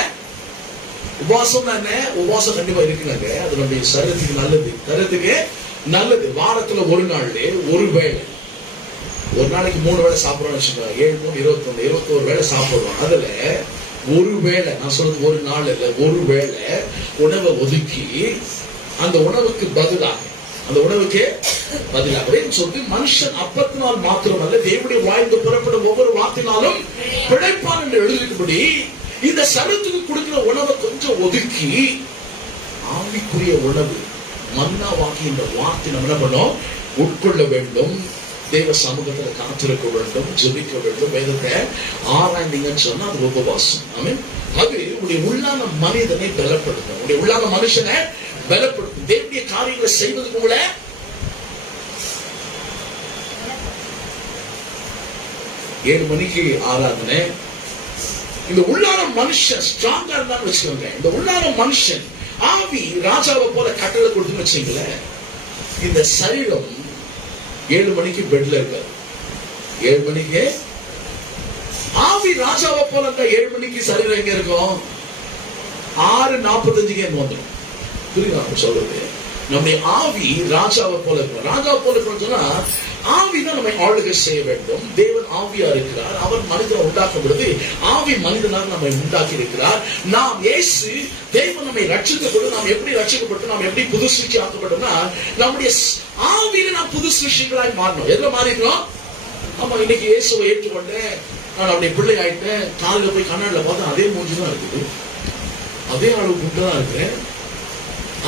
உபவாசம் தானே? உபவாசம் கண்டிப்பா இருக்குனாங்க. அது நம்முடைய சரீரத்துக்கு நல்லது, தரத்துக்கு நல்லது. வாரத்துல ஒரு நாள்ல ஒரு வேளை, ஒரு நாளைக்கு 3 வேளை சாப்பிடறோம்னு வச்சுக்கோங்க. 7 3 21 21 வேளை சாப்பிடுறோம். அதுல ஒரு வேளை, நான் சொல்றது ஒரு நாள் இல்ல, ஒரு வேளை உணவை ஒதுக்கி அந்த உணவுக்கு பதிலாக சொல்லி மனுஷன் அப்பத்தினால் மாத்திரமல்ல தேவனுடைய வாய்ந்து புறப்படும் ஒவ்வொரு வார்த்தையினாலும் பிழைப்பான் என்று எழுதியிருப்படி இந்த சரீரத்துக்கு கொடுக்கிற உணவை கொஞ்சம் ஒதுக்கி ஆவிக்குரிய உணவு மன்னாவாகி இந்த வார்த்தை நம்ம என்ன பண்ணோம், உட்கொள்ள வேண்டும். தேவ சமூகத்துல காத்திருக்க வேண்டும், ஜெபிக்க வேண்டும். வேதத்தை ஆராய்ந்தீங்கன்னு சொன்னா அது உபவாசம். ஆமென். அது உடைய உள்ளான மனிதனை பலப்படுத்தும், உடைய உள்ளான மனுஷனை பலப்படுத்தும். தேவனுடைய காரியங்களை செய்வதற்கு உங்களை 7 மணிக்கு ஆராதனை. இந்த உள்ளான மனுஷன் ஸ்ட்ராங்கா இருந்தான்னு வச்சுக்கோங்க. இந்த உள்ளான மனுஷன் ஆவி ராஜாவை போல கட்டளை கொடுத்துன்னு வச்சுங்களேன், இந்த சரீரம் 7 மணிக்கு பெட்ல இருக்காது. 7 மணிக்கு ஆவி ராஜாவை போல இருந்தா 7 மணிக்கு சரீரம் எங்க இருக்கும்? 6:45 வந்துடும். புரியுதா சொல்றது? நம்முடைய ஆவி ராஜாவை போல இருக்கும். ராஜாவை போல இருக்கணும்னு சொன்னா ஆவிதான் நம்மை ஆளுகை செய்ய வேண்டும். தேவன் ஆவியா இருக்கிறார். அவர் மனிதனை உண்டாக்கும் பொழுது ஆவி மனிதனாக நம்மை உண்டாக்கி இருக்கிறார். நாம் இயேசு தேவன் நம்மை ரட்சிக்கப்பட்டு நாம் எப்படி ரட்சிக்கப்பட்டு நாம் எப்படி புது சிருஷ்டி ஆக்கப்பட்டோம்னா நம்முடைய ஆவியில நாம் புது சிருஷ்டிகளாய் மாறணும். எதுல மாறிக்கணும்? ஆமா, இன்னைக்கு இயேசுவை ஏற்றுக்கொண்டேன், நான் அப்படி பிள்ளை ஆயிட்டேன். காலையில போய் கண்ணாடில பார்த்தா அதே மூஞ்சிதான் இருக்குது, அதே அளவு குண்டதான் இருக்கிறேன்,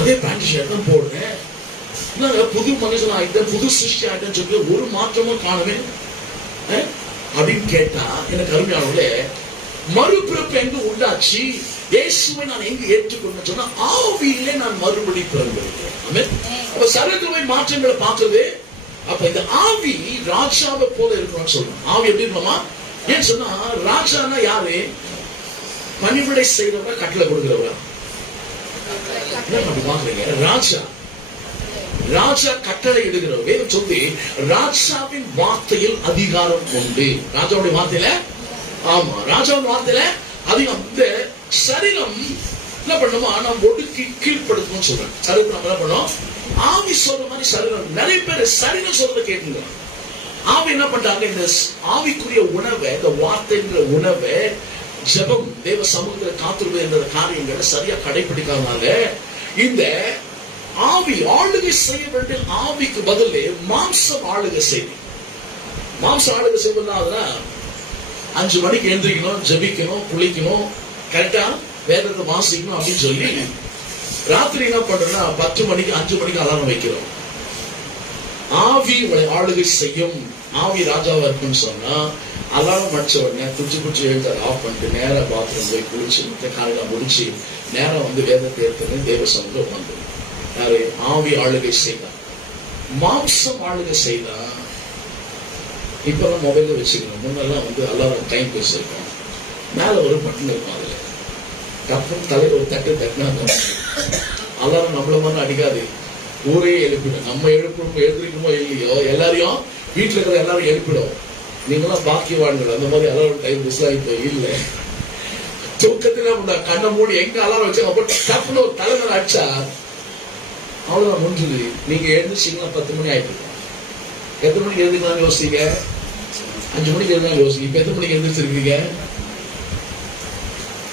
அதே பேண்ட் ஷர்ட் தான் போடுறேன், புது மனுஷன் ஆயிட்டேன், புது சிருஷ்டி ஆயிட்டேன்னு சொல்லி ஒரு மாற்றமும் காணவே அப்படின்னு கேட்டா எனக்கு அருமையானவர்களே, மறுபிறப்பு எங்க உண்டாச்சு? இயேசுவை நான் எங்க ஏற்றுக்கொண்டு சொன்னா ஆவியிலே நான் மறுபடி பிறந்திருக்கேன். அப்ப சரீரத்துவை மாற்றங்களை பார்க்கிறது. அப்ப இந்த ஆவி ராஜாவை போல இருக்கணும்னு சொல்றோம். ஆவி எப்படி இருக்கணுமா? ஏன்னு சொன்னா ராஜானா யாரு? பணிவிடை செய்யறவங்க, கட்டளை கொடுக்கிறவங்க. ராஜா கட்டளை இடுகிறவர். வேதம் சொல்லி ராஜாவின் வார்த்தையில் அதிகாரம் உண்டு. ராஜாவுடைய வார்த்தையில, ஆமா, ராஜாவின் வார்த்தையில அதிகம். இந்த சரீரம் என்ன பண்ணுமா, நாம் ஒடுக்கி கீழ்படுத்தணும்னு சொல்றேன். சரீரம் நம்ம என்ன பண்ணோம்? ஆவி சொல்ற மாதிரி சரீரம். நிறைய பேர் சரீரம் சொல்றதை கேட்டுங்க. ஆவி என்ன பண்றாங்க? இந்த ஆவிக்குரிய உணவை, இந்த வார்த்தைங்கிற உணவை, ஜெபம், தேவ சமூகத்தில் காத்திருப்பது என்ற காரியங்களை சரியா கடைபிடிக்காதனால இந்த ஆவி ஆளுகை செய்ய வேண்டிய ஆவிக்கு பதில் மாம்சம் ஆளுகை செய்யும். மாம்சம் ஆளுகை செய்வதுனா 5 மணிக்கு எழுந்திரிக்கணும், ஜெபிக்கணும், குளிக்கணும், கரெக்டா வேதத்தை வாசிக்கணும் அப்படின்னு சொல்லி ராத்திரி என்ன பண்றோம்னா 10 மணிக்கு 5 மணிக்கு அலாரம் வைக்கிறோம். ஆவி ஆளுகை செய்யும். ஆவி ராஜாவா இருக்குன்னு சொன்னா அலாரம் அடிச்ச உடனே குச்சி எழுத ஆஃப் பண்ணிட்டு நேரா பாத்ரூம் போய் குளிச்சு காலையில முடிச்சு நேரம் வந்து வேதத்தை எடுத்து தேவ சமூகம் வந்து யாரு? ஆவி ஆளுகை செய்தான். மாம்சம் ஆளுகை செய்தா இப்பெல்லாம் மொபைல்ல வச்சுக்கணும். முன்னெல்லாம் வந்து அலாரம் டைம் வச்சிருக்கோம். மேல ஒரு பட்டன் இருக்கும், அதுல டப்புன்னு தலையில ஒரு தட்டு தட்டினா அலாரம் நம்மள மாதிரி அடிக்காது, ஊரே எழுப்பிடும். நம்ம எழுப்பணும், எழுந்திருக்கணுமோ இல்லையோ எல்லாரையும், வீட்டுல இருக்கிற எல்லாரும் எழுப்பிடும். நீங்களாம் பாக்கியவான்கள். அந்த மாதிரி அலாரம் டைம் மிஸ் ஆகிட்டு இல்லை. தூக்கத்துல கண்ணை மூடி எங்க அலாரம் வச்சு அப்ப டப்புன்னு ஒரு தலைமையில அடிச்சா அவ்வளவுதான் முடிஞ்சது. நீங்க எழுந்துச்சீங்களா 10 மணி ஆயிட்டு. எத்தனை மணிக்கு எழுந்துக்கலாம் யோசிங்க? 5 மணிக்கு எழுந்தாலும் யோசிங்க. இப்ப எத்தனை மணிக்கு எழுந்திருச்சிருக்கீங்க?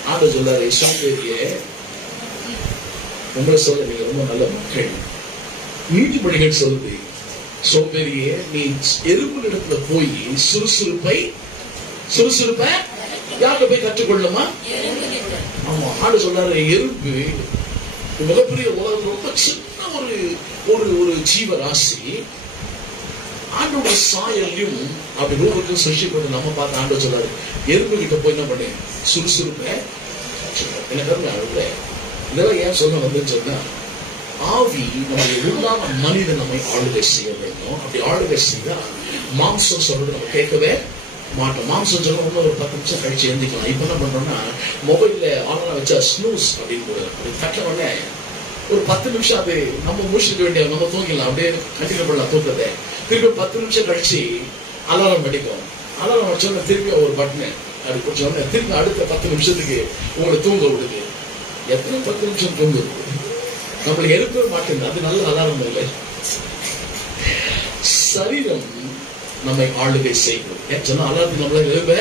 ஆண்டவர் சொல்றாரு, சோம்பேறியே உங்களை சொல்ல, நீங்க ரொம்ப நல்ல மக்கள். நீதிபதிகள் சொல்லுது, சோம்பேறியே நீ எறும்பு இடத்துல போய் சுறுசுறுப்பை யார்கிட்ட போய் கற்றுக்கொள்ளுமா? ஆமா, ஆண்டு சொல்றாரு, எறும்பு மிகப்பெரிய உலகம், ரொம்ப சின்ன ஒரு ஜீவராசி. ஆண்டோட சாயலையும் அப்படி ரூபத்தையும் சிருஷ்டிப்பட்டு நம்ம பார்த்து ஆண்டு சொல்றாரு, எறும்பு கிட்ட போய் என்ன பண்ணு, சுறுசுறுப்ப. எனக்கு இதெல்லாம் ஏன் சொல்ல வந்துன்னு சொன்னா, ஆவி நம்முடைய உள்ளான மனிதன் நம்மை ஆளுகை செய்ய வேண்டும். அப்படி ஆளுகை செய்தா மாம்சம் சொல்றது நம்ம கேட்கவே மாட்டோம். மாம்சம் சொல்ல ஒரு 10 நிமிஷம் கழிச்சு எழுந்திக்கலாம். இப்ப என்ன பண்றோம்னா, மொபைல்ல ஆன்லைன் வச்சா ஸ்னூஸ் அப்படின்னு தட்ட உடனே ஒரு 10 நிமிஷம் அது நம்ம முடிச்சுக்க வேண்டிய, நம்ம தூங்கிடலாம், அப்படியே கண்டினியூ பண்ணலாம் தூக்கத்தை. திருப்பி 10 நிமிஷம் கழிச்சு அலாரம் அடிக்கும். அலாரம் வச்சோன்னா திருப்பி ஒரு பட்டனை அப்படி பிடிச்சோடனே திருப்பி அடுத்த 10 நிமிஷத்துக்கு உங்களை தூங்க விடுது. எத்தனை 10 நிமிஷம் தூங்குது? நம்மளுக்கு எழுப்பவே மாட்டேங்குது. அது நல்ல அலாரம் இல்லை. சரீரம் நம்மை ஆளுகை செய்யும். ஏன் சொன்னா அலாரத்துக்கு நம்மள எழுப்ப.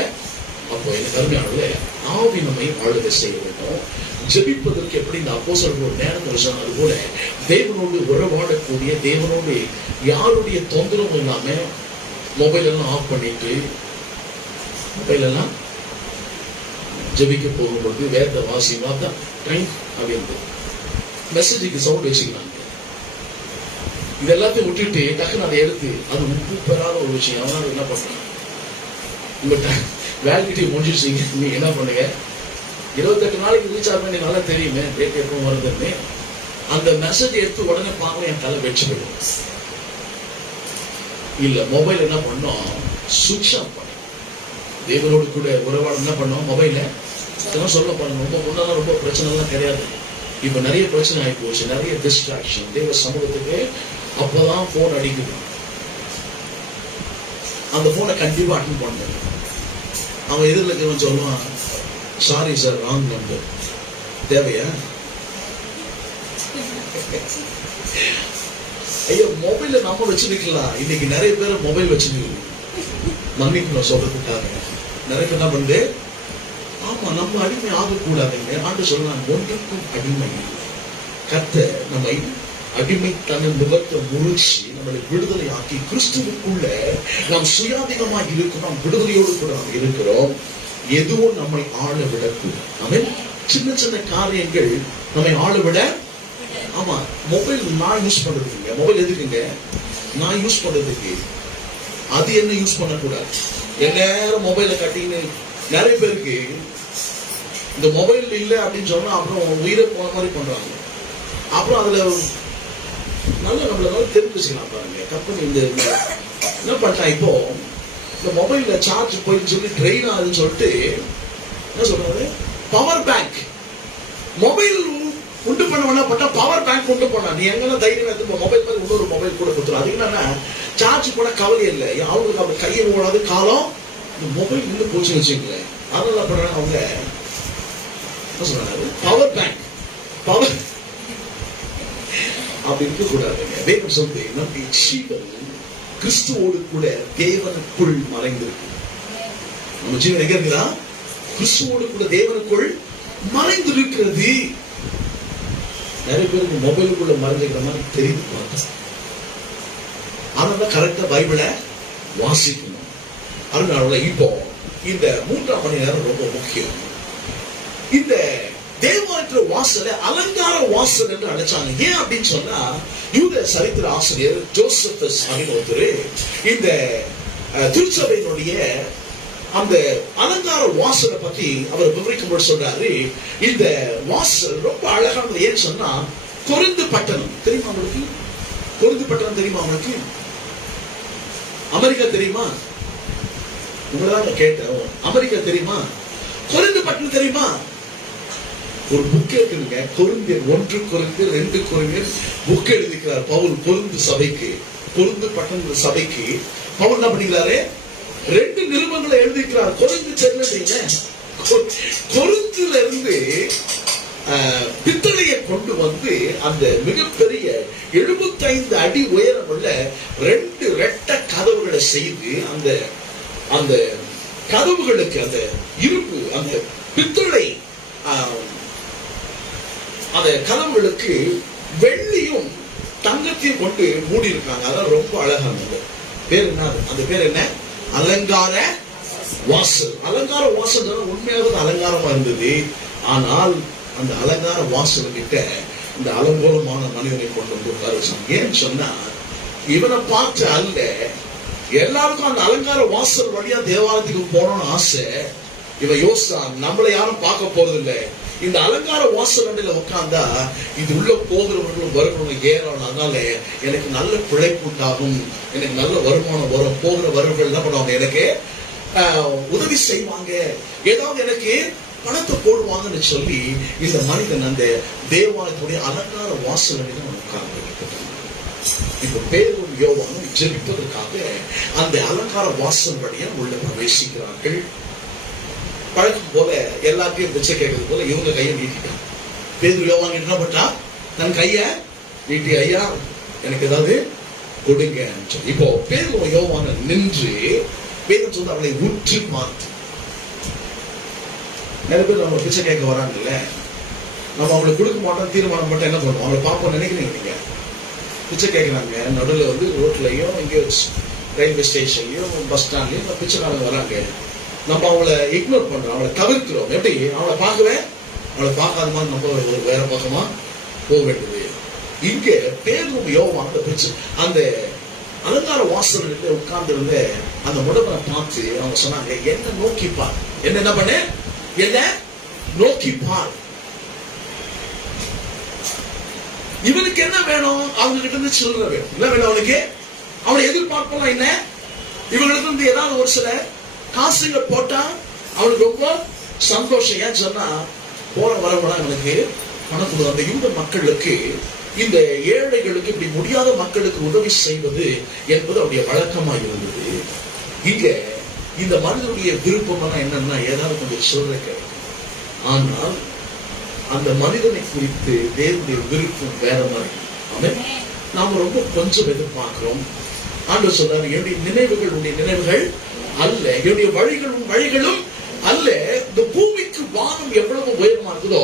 அப்போ எனக்கு அருமையானது, ஆவி நம்மை ஆளுகை செய்ய வேண்டும். ஜெபிப்பதற்கு எப்படி இந்த அப்போஸ்தலர்கள் ஒரு நேரத்தில் சொன்னாங்க, அது போல தேவனோடு உறவாடக்கூடிய, தேவனோடு யாருடைய தொந்தரவும் இல்லாம மொபைல் எல்லாம் ஆஃப் பண்ணிட்டு மொபைல் எல்லாம் ஜெபிக்க போகும்போது வேத வாசிமா தான் டைம் அப்படின்னு மெசேஜுக்கு சவுண்ட் வச்சுக்கிறாங்க. இது எல்லாத்தையும் விட்டுட்டு டக்குன்னு அதை எடுத்து, அது உப்பு பெறாத ஒரு விஷயம். அதனால என்ன பண்றாங்க, உங்க வேலைக்கிட்டே முடிஞ்சிருச்சீங்க, நீங்க என்ன பண்ணுங்க, 28 நாளைக்கு ரீசார்ஜ் பண்ணி நல்லா தெரியுமே டேட் எப்போ வருதுன்னு, அந்த மெசேஜ் எடுத்து உடனே பார்க்க என் தலை வெச்சு போயிடும். இல்ல, மொபைல் என்ன பண்ணோம், சுவிட்ச் ஆஃப் பண்ணி தேவனோடு கூட உறவாடு என்ன பண்ணோம், மொபைல இதெல்லாம் சொல்ல பாருங்க. ரொம்ப முன்னாலாம் ரொம்ப பிரச்சனை எல்லாம் கிடையாது. இப்ப நிறைய பிரச்சனை ஆகி போச்சு, நிறைய டிஸ்ட்ராக்ஷன். தேவ சமூகத்துக்கு அப்பதான் போன் அடிக்குது. அந்த போனை கண்டிப்பா அட்டன் பண்ண. அவன் எதிரில் இருக்கிறவன் சொல்லுவான், சாரி சார், ராங் நம்பர். தேவையா? ஐயோ, மொபைல நம்ம வச்சிருக்கலாம். இன்னைக்கு நிறைய பேர் மொபைல் வச்சிருக்கீங்க. மன்னிப்பு நான் சொல்றதுக்காக நிறைய பேர் என்ன பண்ணுது, ஆமா நம்ம அடிமை ஆகக்கூடாதுங்க. ஆண்டு சொல்லலாம், ஒன்றுக்கும் அடிமை கர்த்தர் நம்மை அடிமைத்தன முகத்தை முறிச்சு நம்மளை விடுதலை ஆக்கி கிறிஸ்துவுக்குள்ள நாம் சுயாதீனமா இருக்கிறோம். விடுதலையோடு கூட நாம் இருக்கிறோம். எதுவும் நம்மை ஆள விடக்கூடாது. சின்ன சின்ன காரியங்கள் நம்மை ஆள விட. ஆமா, மொபைல் நான் யூஸ் பண்றதுங்க. மொபைல் எதுக்குங்க? நான் யூஸ் பண்றதுக்கு. அது என்ன யூஸ் பண்ணக்கூடாது. எல்லாரும் மொபைல கட்டின்னு நிறைய பேருக்கு இந்த மொபைல் இல்லை அப்படின்னு சொன்னா அப்புறம் உயிரை போன மாதிரி பண்றாங்க. அப்புறம் அதுல நல்ல நம்மளால தெரிஞ்சுக்கலாம் பாருங்க. கம்பெனி இந்த என்ன பண்ணிட்டான், இப்போ இந்த மொபைல்ல சார்ஜ் போயின்னு சொல்லி ட்ரெயின் ஆகுதுன்னு சொல்லிட்டு என்ன சொல்றாரு, பவர் பேங்க் மொபைல் உண்டு பண்ண பட்டா பவர் பேங்க் கொண்டு போனா நீ எங்கன்னா தைரியம் எடுத்து மொபைல் மாதிரி இன்னொரு மொபைல் கூட கொடுத்துரும். அது என்னன்னா சார்ஜ் போட கவலை இல்லை. அவங்களுக்கு அப்படி கையை ஓடாது காலம். இந்த மொபைல் இன்னும் போச்சுன்னு வச்சுக்கல. அதனால பண்றாங்க அவங்க என்ன சொல்றாங்க, பவர் பேங்க் பவர் அப்படி இருக்க கூடாதுங்க. வேகம் சொல்லி நம்முடைய ஜீவன் கிறிஸ்துவோடு கூட தேவனுக்குள் மறைந்திருக்கு. நம்ம ஜீவன் எங்க இருக்குதா? கிறிஸ்துவோடு கூட தேவனுக்குள் மறைந்திருக்கிறது. நிறைய பேருக்கு மொபைலுக்குள்ள மறைஞ்சிருக்கிற மாதிரி தெரியுது. அதனால கரெக்டா பைபிளை வாசிக்கணும். அதனால இப்போ இந்த 3ஆம் மணி நேரம் ரொம்ப முக்கியம். இந்த தேவாலய வாசலை அலங்கார வாசல் என்று அழைச்சாங்க. ஏன் அப்படின்னு சொன்னா, யூத சரித்திர ஆசிரியர் ஜோசபஸ் ஒருத்தர் இந்த திருச்சபையினுடைய அந்த அலங்கார வாசலை பத்தி அவர் விவரிக்கும்போது சொல்றாரு, இந்த வாசல் ரொம்ப அழகானது. ஏன்னு சொன்னா, கொரிந்து பட்டணம் தெரியுமா உங்களுக்கு? கொரிந்து பட்டணம் தெரியுமா உங்களுக்கு? அமெரிக்கா தெரியுமா? உங்களதான் கேட்டேன். அமெரிக்கா தெரியுமா? கொரிந்து பட்டணம் தெரியுமா? ஒரு புக் இருக்குங்க, கொரிந்தியர் 1 கொரிந்தியர் 2 கொரிந்தியர் புக் எழுதிக்கிறார் பவுல் கொரிந்து சபைக்கு. கொரிந்து பட்டண சபைக்கு பவுல் என்ன பண்ணிக்கிறாரு? 2 நிருபங்களை எழுதிக்கிறார். கொரிந்து தெரியல, கொரிந்துல இருந்து பித்தளையை கொண்டு வந்து அந்த மிகப்பெரிய 75 அடி உயரம் உள்ள 2 ரெட்ட கதவுகளை செய்து அந்த அந்த கதவுகளுக்கு அந்த இரும்பு அந்த பித்தளை அந்த கதவுகளுக்கு வெள்ளியும் தங்கத்தையும் கொண்டு மூடி இருக்காங்க. அதான் ரொம்ப அழகானது. பேர் என்ன? அந்த பேர் என்ன? அலங்கார வாசல். அலங்கார வாசல் உண்மையாக அலங்காரமா இருந்தது. ஆனால் அந்த அலங்கார வாசல் கிட்ட இந்த அலங்கோலமான மனிதனை கொண்டு வந்து உட்கார வச்சாங்க. ஏன்னு சொன்னா இவனை பார்த்து அல்ல, எல்லாருக்கும் அந்த அலங்கார வாசல் வழியா தேவாலயத்துக்கு போனோம்னு ஆசை. இவன் யோசிச்சான், நம்மளை யாரும் பார்க்க போறது இல்லை, இந்த அலங்கார வாசல் வண்டியில உட்கார்ந்தா இது உள்ள போகிறவர்களும் வருகிறவங்க ஏறணும், அதனால எனக்கு நல்ல பிழைப்பு உண்டாகும், எனக்கு நல்ல வருமானம் வரும், போகிற வருவர்கள் என்ன பண்ணுவாங்க, எனக்கு உதவி செய்வாங்க, ஏதாவது எனக்கு பணத்தை போடுவாங்கன்னு சொல்லி இந்த மனிதன் அந்த தேவாலயத்துடைய அலங்கார வாசல் வண்டியில உட்கார்ந்து. இப்ப பேதுரும் யோவானும் ஜெபிப்பதற்காக அந்த அலங்கார வாசல் வழியா உள்ள பிரவேசிக்கிறார்கள். பழக்கம் போல எல்லாத்தையும் பிச்சை கேட்கறது போல இவங்க கையை நீட்டிட்டாங்க. பேதுரு யோவான் என்ன பண்ணா, தன் கைய நீட்டி, ஐயா எனக்கு ஏதாவது கொடுங்க. இப்போ பேதுரு யோவான் நின்று வேதம் சொல்ல அவளை உற்று பார்த்து. நிறைய பேர் நம்ம பிச்சை கேட்க வராங்கல்ல, நம்ம அவங்களுக்கு கொடுக்க மாட்டோம், தீர்மானம் மட்டும் என்ன பண்ணுவோம், அவங்களை பார்ப்போம் நினைக்கிறீங்க. நீங்க பிச்சை கேட்கிறாங்க, நடுவில் வந்து ரோட்லயும் இங்கே ரயில்வே ஸ்டேஷன்லயும் பஸ் ஸ்டாண்ட்லயும் பிச்சைக்காரங்க வராங்க. நம்ம அவங்கள இக்னோர் பண்றோம், அவளை தவிர்க்கிறோம். எப்படி? அவளை பார்க்கவே, அவளை பார்க்காத மாதிரி நம்ம வேற பக்கமா போக வேண்டியது. இங்க பேதுரு யோவான் அந்த அலங்கார வாசல் உட்கார்ந்து இருந்த அந்த முடவனை பார்த்து அவங்க சொன்னாங்க, என்ன நோக்கி பார். என்ன பண்ண? என்ன நோக்கி பார். இவனுக்கு என்ன வேணும்? அவங்க கிட்ட இருந்து சில்லற வேணும். என்ன வேணும் அவனுக்கு? அவனை எதிர்பார்ப்போம் என்ன? இவங்களுக்கு இருந்து ஏதாவது ஒரு சில காசுங்க போட்டா அவனுக்கு ரொம்ப சந்தோஷம். ஏன் சொன்னா போற வரவெல்லாம் அவனுக்கு பணம் கொடுக்கும். அந்த யூத மக்களுக்கு, இந்த ஏழைகளுக்கு, இப்படி முடியாத மக்களுக்கு உதவி செய்வது என்பது அவருடைய வழக்கமாக இருந்தது. இங்க இந்த மனிதனுடைய விருப்பம் என்னன்னா ஏதாவது கொஞ்சம் சொல்ற கிடைக்கும். ஆனால் அந்த மனிதனை குறித்து தேவனுடைய விருப்பம் வேற மாதிரி. ஆமென். நாம ரொம்ப கொஞ்சம் எதிர்பார்க்கிறோம். ஆண்டவர் சொல்றாரு, என்னுடைய நினைவுகள் உடைய நினைவுகள் அல்ல, என்னுடைய வழிகளும் அல்ல. இந்த பூமிக்கு வானம் எவ்வளவு உயரமா இருக்குதோ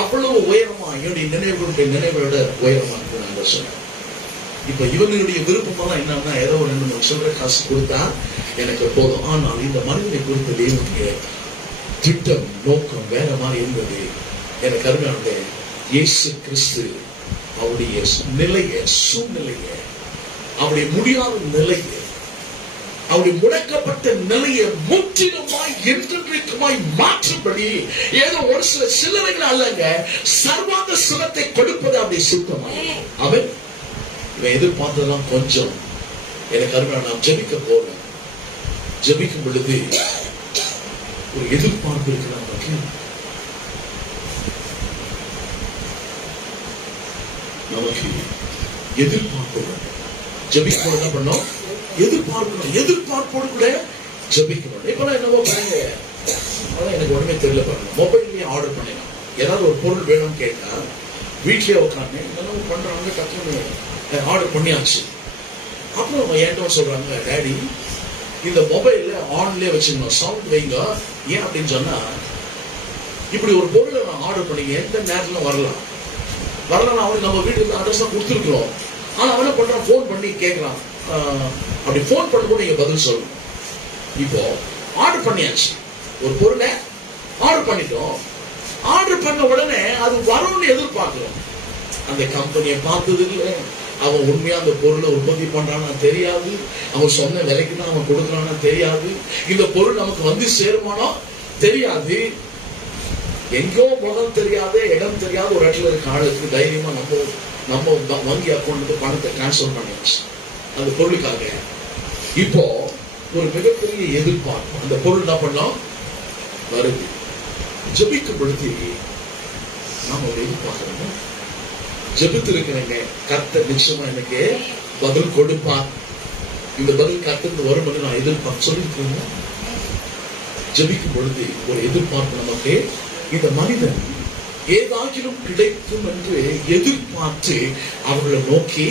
அவ்வளவு உயரமா என்னுடைய நினைவுகளுடைய நினைவுகளோட உயரமா இருக்கு சொன்னார். இப்ப இவனுடைய விருப்பமெல்லாம் என்னன்னா, ஏதோ ஒரு 2-3 சொல்ற காசு கொடுத்தா எனக்கு போதும். ஆனால் இந்த மனிதனை குறித்த தேவனுடைய திட்டம், நோக்கம் வேற மாதிரி இருந்தது. எனக்கு அருமையான இயேசு கிறிஸ்து அவருடைய நிலைய, சூழ்நிலைய, அவருடைய முடியாத நிலையை, அவருடைய முடக்கப்பட்ட நிலையை முற்றிலுமாய் என்றென்றைக்குமாய் மாற்றும்படி ஏதோ ஒரு சில சிலவைகள் அல்லங்க, சர்வாங்க சுகத்தை கொடுப்பது அவருடைய சுத்தமா. அவன் இவன் எதிர்பார்த்ததெல்லாம் கொஞ்சம். எனக்கு அருமையான, நான் ஜெபிக்க போறேன். ஜெபிக்கும் பொழுது ஒரு எதிர்பார்ப்பு இருக்கு நமக்கு. நமக்கு எதிர்பார்ப்பு ஜெபிக்க என்ன பண்ணோம்? எதிர்பார்க்கணும். எதிர்பார்ப்போடு கூட ஜெபிக்கணும். இப்பெல்லாம் என்னவோ பாருங்க, அதான் எனக்கு ஒண்ணுமே தெரியல பாருங்க. மொபைல்லயே ஆர்டர் பண்ணிடலாம். ஏதாவது ஒரு பொருள் வேணும்னு கேட்டா வீட்லயே உட்காந்து என்னவோ பண்றாங்க, டக்குன்னு ஆர்டர் பண்ணியாச்சு. அப்புறம் என்கிட்ட சொல்றாங்க, டேடி இந்த மொபைல்ல ஆன்லயே வச்சுக்கணும், சவுண்ட் வைங்க. ஏன் அப்படின்னு சொன்னா, இப்படி ஒரு பொருளை நான் ஆர்டர் பண்ணீங்க, எந்த நேரத்துல வரலாம். அவனுக்கு நம்ம வீட்டுக்கு அட்ரஸ் தான் கொடுத்துருக்கிறோம். ஆனா அவன பண்றான், போன் பண்ணி கேட்கறான். அப்படி போன் பண்ணும்போது நீங்க பதில் சொல்லணும். இப்போ ஆர்டர் பண்ணியாச்சு, ஒரு பொருளை ஆர்டர் பண்ணிட்டோம். ஆர்டர் பண்ண உடனே அது வரும்னு எதிர்பார்க்கிறோம். அந்த கம்பெனியை பார்த்தது இல்லை, அவன் உண்மையா அந்த பொருளை உற்பத்தி பண்றான்னு தெரியாது, அவன் சொன்ன விலைக்கு தான் அவன் கொடுக்கறான்னு தெரியாது, இந்த பொருள் நமக்கு வந்து சேருமானோ தெரியாது. எங்கோ முகம் தெரியாத, இடம் தெரியாத ஒரு இடத்துல இருக்க ஆளுக்கு தைரியமா நம்ம வங்கி அக்கௌண்ட்டுக்கு பணத்தை டிரான்ஸ்பர் பண்ணியாச்சு அந்த பொருளுக்காக. இப்போ ஒரு மிகப்பெரிய எதிர்பார்ப்பு, அந்த பொருள் என்ன பண்ணலாம் வருது. ஜெபிக்கும் பொழுது நாம ஒரு எதிர்பார்க்கிறோம். ஜெபித்து இருக்கிறேங்க, கர்த்தர் நிச்சயமா எனக்கு பதில் கொடுப்பார். இந்த பதில் கர்த்தருக்கு வரும் என்று நான் எதிர்பார்த்து சொல்லியிருக்கேன். ஜெபிக்கும் பொழுது ஒரு எதிர்பார்ப்பு நமக்கு. இந்த மனிதன் ஏதாகிலும் கிடைக்கும் என்று எதிர்பார்த்து அவர்களை நோக்கி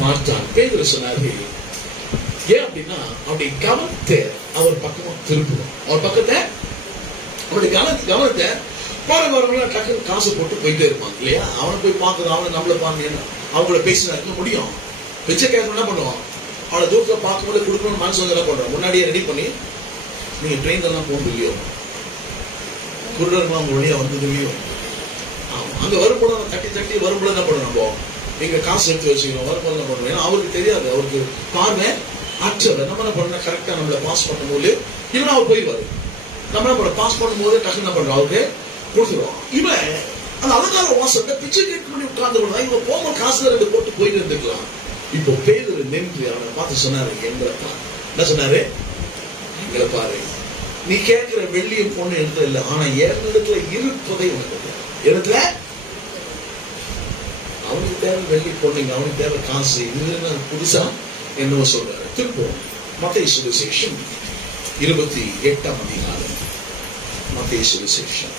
பார்த்தான். பேதுரு சொன்னாரு, ஏன் அப்படின்னா அவருடைய கவனத்தை அவர் பக்கமா திருப்பணும். அவர் பக்கத்தை அவருடைய கவனத்தை போறவர்கள் டக்குன்னு காசு போட்டு போயிட்டே இருப்பாங்க இல்லையா. அவனை போய் பார்க்குறது, அவனை நம்மளை பாருங்க, அவங்கள பேசினா இருக்க முடியும். பிச்சை கேட்க என்ன பண்ணுவான், அவளை தூரத்துல பார்க்கும்போது கொடுக்கணும்னு மனசு வந்து என்ன பண்றான், முன்னாடியே ரெடி பண்ணி நீங்க ட்ரெயின் எல்லாம் போக இல்லையோ, குருடர்கள் அவங்க வழியா வந்தது இல்லையோ, அங்க வரும்போது தட்டி தட்டி வரும்போது என்ன பண்ணணும், நம்ம எங்க காசு எடுத்து வச்சுக்கிறோம், வரும்போது என்ன பண்ணணும். ஏன்னா அவருக்கு தெரியாது, அவருக்கு பார்வை அற்றவர். நம்ம என்ன பண்ணணும், கரெக்டா நம்மள பாஸ் பண்ணும்போது இல்லைன்னா அவர் போயிடுவாரு. நம்ம நம்மள பாஸ் பண்ணும்போது டக்கு என்ன பண்றோம், அவருக்கு கொடுத்துருவோம். இவன் அந்த அலங்கார வாசல்ல பிச்சை கேட்க பண்ணி உட்கார்ந்து கொண்டா, இவங்க போகும்போது காசுல ரெண்டு போட்டு போயிட்டு இருந்துக்கலாம். இப்போ பேதுரு நின்று அவனை பார்த்து சொன்னாரு, எங்களை பாரு. என்ன சொன்னாரு, எங்களை பாரு, நீ கேட்கிற வெள்ளியும் பொண்ணு இடத்துல இல்லை, ஆனா இடத்துல இருப்பதை உனக்கு இடத்துல அவனுக்கு தேவை வெள்ளி பொண்ணுங்க, அவனுக்கு தேவை காசு. இது புதுசா என்னவோ சொல்றாரு. திருப்போம் மத்தேயு சுவிசேஷம் 28ஆம் அதிகாரம். மத்தேயு சுவிசேஷம்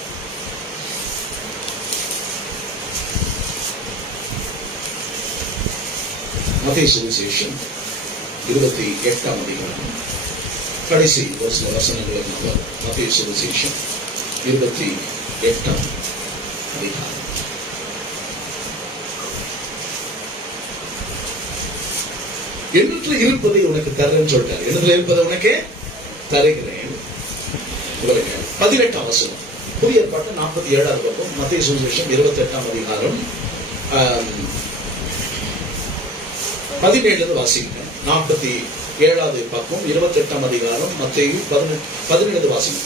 28ஆம் அதிகாரம் கடைசி வசனங்களை மத்தேயு சுவிசேஷம் 28ஆம் அதிகாரம். என்னிடத்தில் இருப்பதை உனக்கு தரேன்னு சொல்லிட்டாரு. என்னிடத்தில் இருப்பதை உனக்கு தருகிறேன். 18ஆம் வசனம், புதிய ஏற்பாட்டு 47ஆவது பக்கம், மத்தேயு சுவிசேஷம் 28ஆம் அதிகாரம் 17 வாசிங்க. 47ஆவது பக்கம் 28ஆம் அதிகாரம் மத்தேயு 17 வாசிங்க.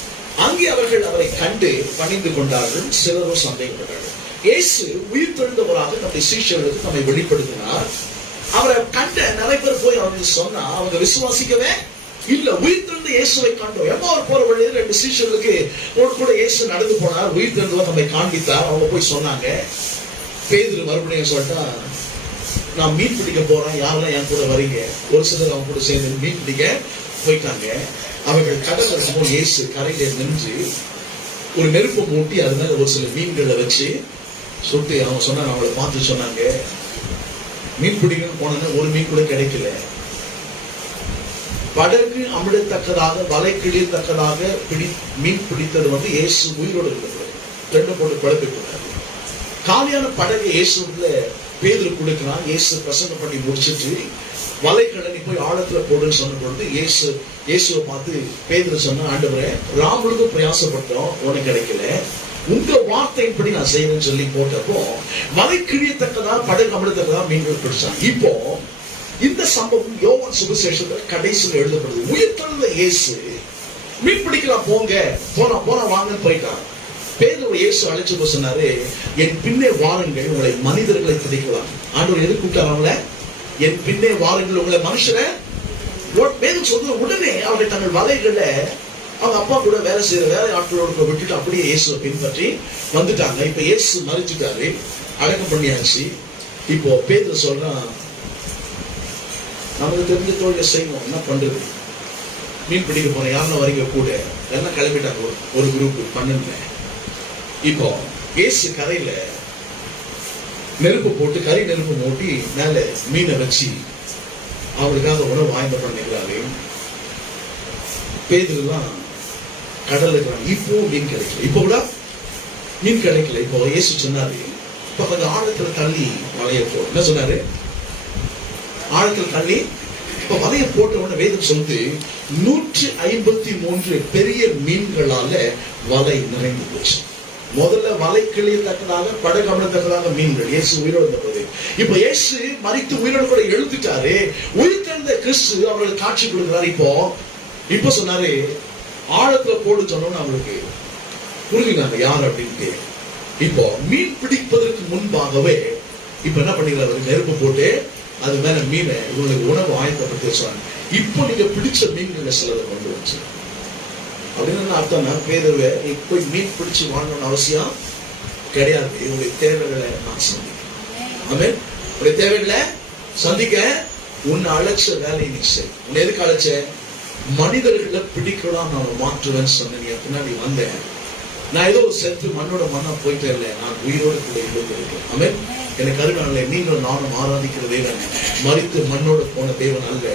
அங்கே அவர்கள் அவரை கண்டு பணிந்து கொண்டார்கள், சிலரும் சந்தேகப்பட்டார்கள். இயேசு உயிர் தெழுந்தவராக நம்முடைய சீஷர்களுக்கு நம்மை வெளிப்படுத்தினார். அவரை கண்ட நிறைய பேர் போய் அவங்க சொன்னா அவங்க விசுவாசிக்கவே இல்ல. உயிர் தெழுந்த இயேசுவை கண்டோம். எம்மாவூர் போற வழியில் 2 சீஷர்களுக்கு கூட இயேசு நடந்து போனார், உயிர் தெழுந்தவர் நம்மை காண்பித்தார். அவங்க போய் சொன்னாங்க. பேதுரு மறுபடியும் சொல்லிட்டா, நான் மீன் பிடிக்க போறேன், யாரெல்லாம் என் கூட வரீங்க? ஒரு சிலர் அவங்க கூட சேர்ந்து மீன் பிடிக்க போயிட்டாங்க. அவர்கள் கடல் இருக்கும்போது இயேசு கரையில நின்று ஒரு நெருப்பு மூட்டி அது மேல ஒரு சில மீன்களை வச்சு சுட்டு அவங்க சொன்னாங்க. அவங்களை பார்த்து சொன்னாங்க, மீன் பிடிக்கணும்னு போனா ஒரு மீன் கூட கிடைக்கல. படகு அமிழத்தக்கதாக வலை கிழியத்தக்கதாக மீன் பிடித்தது இயேசு உயிரோடு இருக்கிறது. 2 போட்டு குழப்பிக்கூடாது. காலியான படகு இயேசுல பேதுரு கொடுக்கிறான். இயேசு பிரசங்கம் பண்ணி முடிச்சிட்டு வலை கடனி போய் ஆழத்துல போடுன்னு சொன்ன பொழுது இயேசுவை பார்த்து பேதுரு சொன்ன, ஆண்டவரே, ராமுழுக்கு பிரயாசப்பட்டோம், உனக்கு கிடைக்கல, உங்க வார்த்தையின்படி நான் செய்யறேன்னு சொல்லி போட்டப்போ வலை கிழியத்தக்கதா படகு அமிழத்தக்கதா மீன்கள் பிடிச்சாங்க. இப்போ இந்த சம்பவம் யோவான் சுவிசேஷத்துல கடைசியில் எழுதப்படுது. உயிர் தெழுந்த இயேசு மீன் பிடிக்கலாம் போங்க, போனா வாங்கன்னு போயிட்டான். பேதுரு இயேசு அழைச்சு போய் சொன்னாரு, என் பின்னே வாருங்கள், உங்களை மனிதர்களை பிடிக்கலாம். ஆண்டவர் எது கூப்பிட்டார் அவங்கள? என் பின்னே வாருங்கள், உங்களை மனுஷரை. பேதுரு சொல்ற உடனே அவர்கள் தங்கள் வலைகளை அவங்க அப்பா கூட வேலை செய்யற வேலை ஆட்களோட விட்டுட்டு அப்படியே இயேசுவை பின்பற்றி வந்துட்டாங்க. இப்ப இயேசு மறிச்சுட்டாரு, அடக்கம் பண்ணியாச்சு. இப்போ பேதுரு சொல்றான், நமக்கு தெரிஞ்ச தொழிலை செய்வோம், என்ன பண்றது? மீன் பிடிக்க போறேன், யாருன்னா வரீங்க கூட? எல்லாம் கிளம்பிட்டாங்க ஒரு குரூப் 12. இப்போ இயேசு கரையில நெருப்பு போட்டு கறி நெருப்பு மூட்டி மேல மீனை வச்சு அவங்களுக்காக உணவு ஆயத்தம் பண்ணிக்கிறாரு. பேதுருலாம் கடல் இருக்கிறாங்க. இப்போ மீன் கிடைக்கல, இப்போ கூட மீன் கிடைக்கல. இப்போ இயேசு சொன்னாரு, இப்ப கொஞ்சம் ஆழத்துல தள்ளி வலைய போ. என்ன சொன்னாரு? ஆழத்துல தள்ளி இப்ப வலைய போட்ட உடனே வேதம் சொல்லுது 153 பெரிய மீன்களால வலை நிறைந்து போச்சு. முதல்ல வலை கிழியத்தக்கதாக படகு அமிழத்தக்கதாக மீன்கள். இயேசு உயிரோடு இருந்தது. இப்ப இயேசு மரித்து உயிரோடு கூட எழுந்துட்டாரு. உயிர் தெழுந்த கிறிஸ்து அவர்களுக்கு காட்சி கொடுக்கிறார். இப்போ சொன்னாரு, ஆழத்துல போடு சொன்னோன்னு அவங்களுக்கு புரிஞ்சுனாங்க யார் அப்படின்ட்டு. இப்போ மீன் பிடிப்பதற்கு முன்பாகவே இப்ப என்ன பண்ணிக்கிறாரு? நெருப்பு போட்டு அது மேல மீனை இவங்களுக்கு உணவு ஆயத்தப்பட்டு வச்சாங்க. இப்போ நீங்க பிடிச்ச மீன்களை சிலரை கொண்டு வச்சு அப்படின்னு அர்த்தம்னா, பேதுருவே, நீ போய் மீன் பிடிச்சு வாங்கணும்னு அவசியம் கிடையாது. இவங்களுடைய தேவைகளை நான் சந்திக்கிறேன். ஆமென். உடைய தேவைகளை சந்திக்க உன்னை அழைச்ச வேலையை நீ செய். உன்னை எதுக்கு அழைச்ச? மனிதர்களை பிடிக்கலாம் நான் மாற்றுவேன்னு சொன்ன. நீ பின்னாடி வந்தேன். நான் ஏதோ செத்து மண்ணோட மண்ணா போயிட்டே இல்லை, நான் உயிரோடு கூட இருந்திருக்கேன். ஆமென். எனக்கு அருகால நீங்கள் நானும் ஆராதிக்கிற தேவன் மரித்து மண்ணோடு போன தேவன் அல்ல,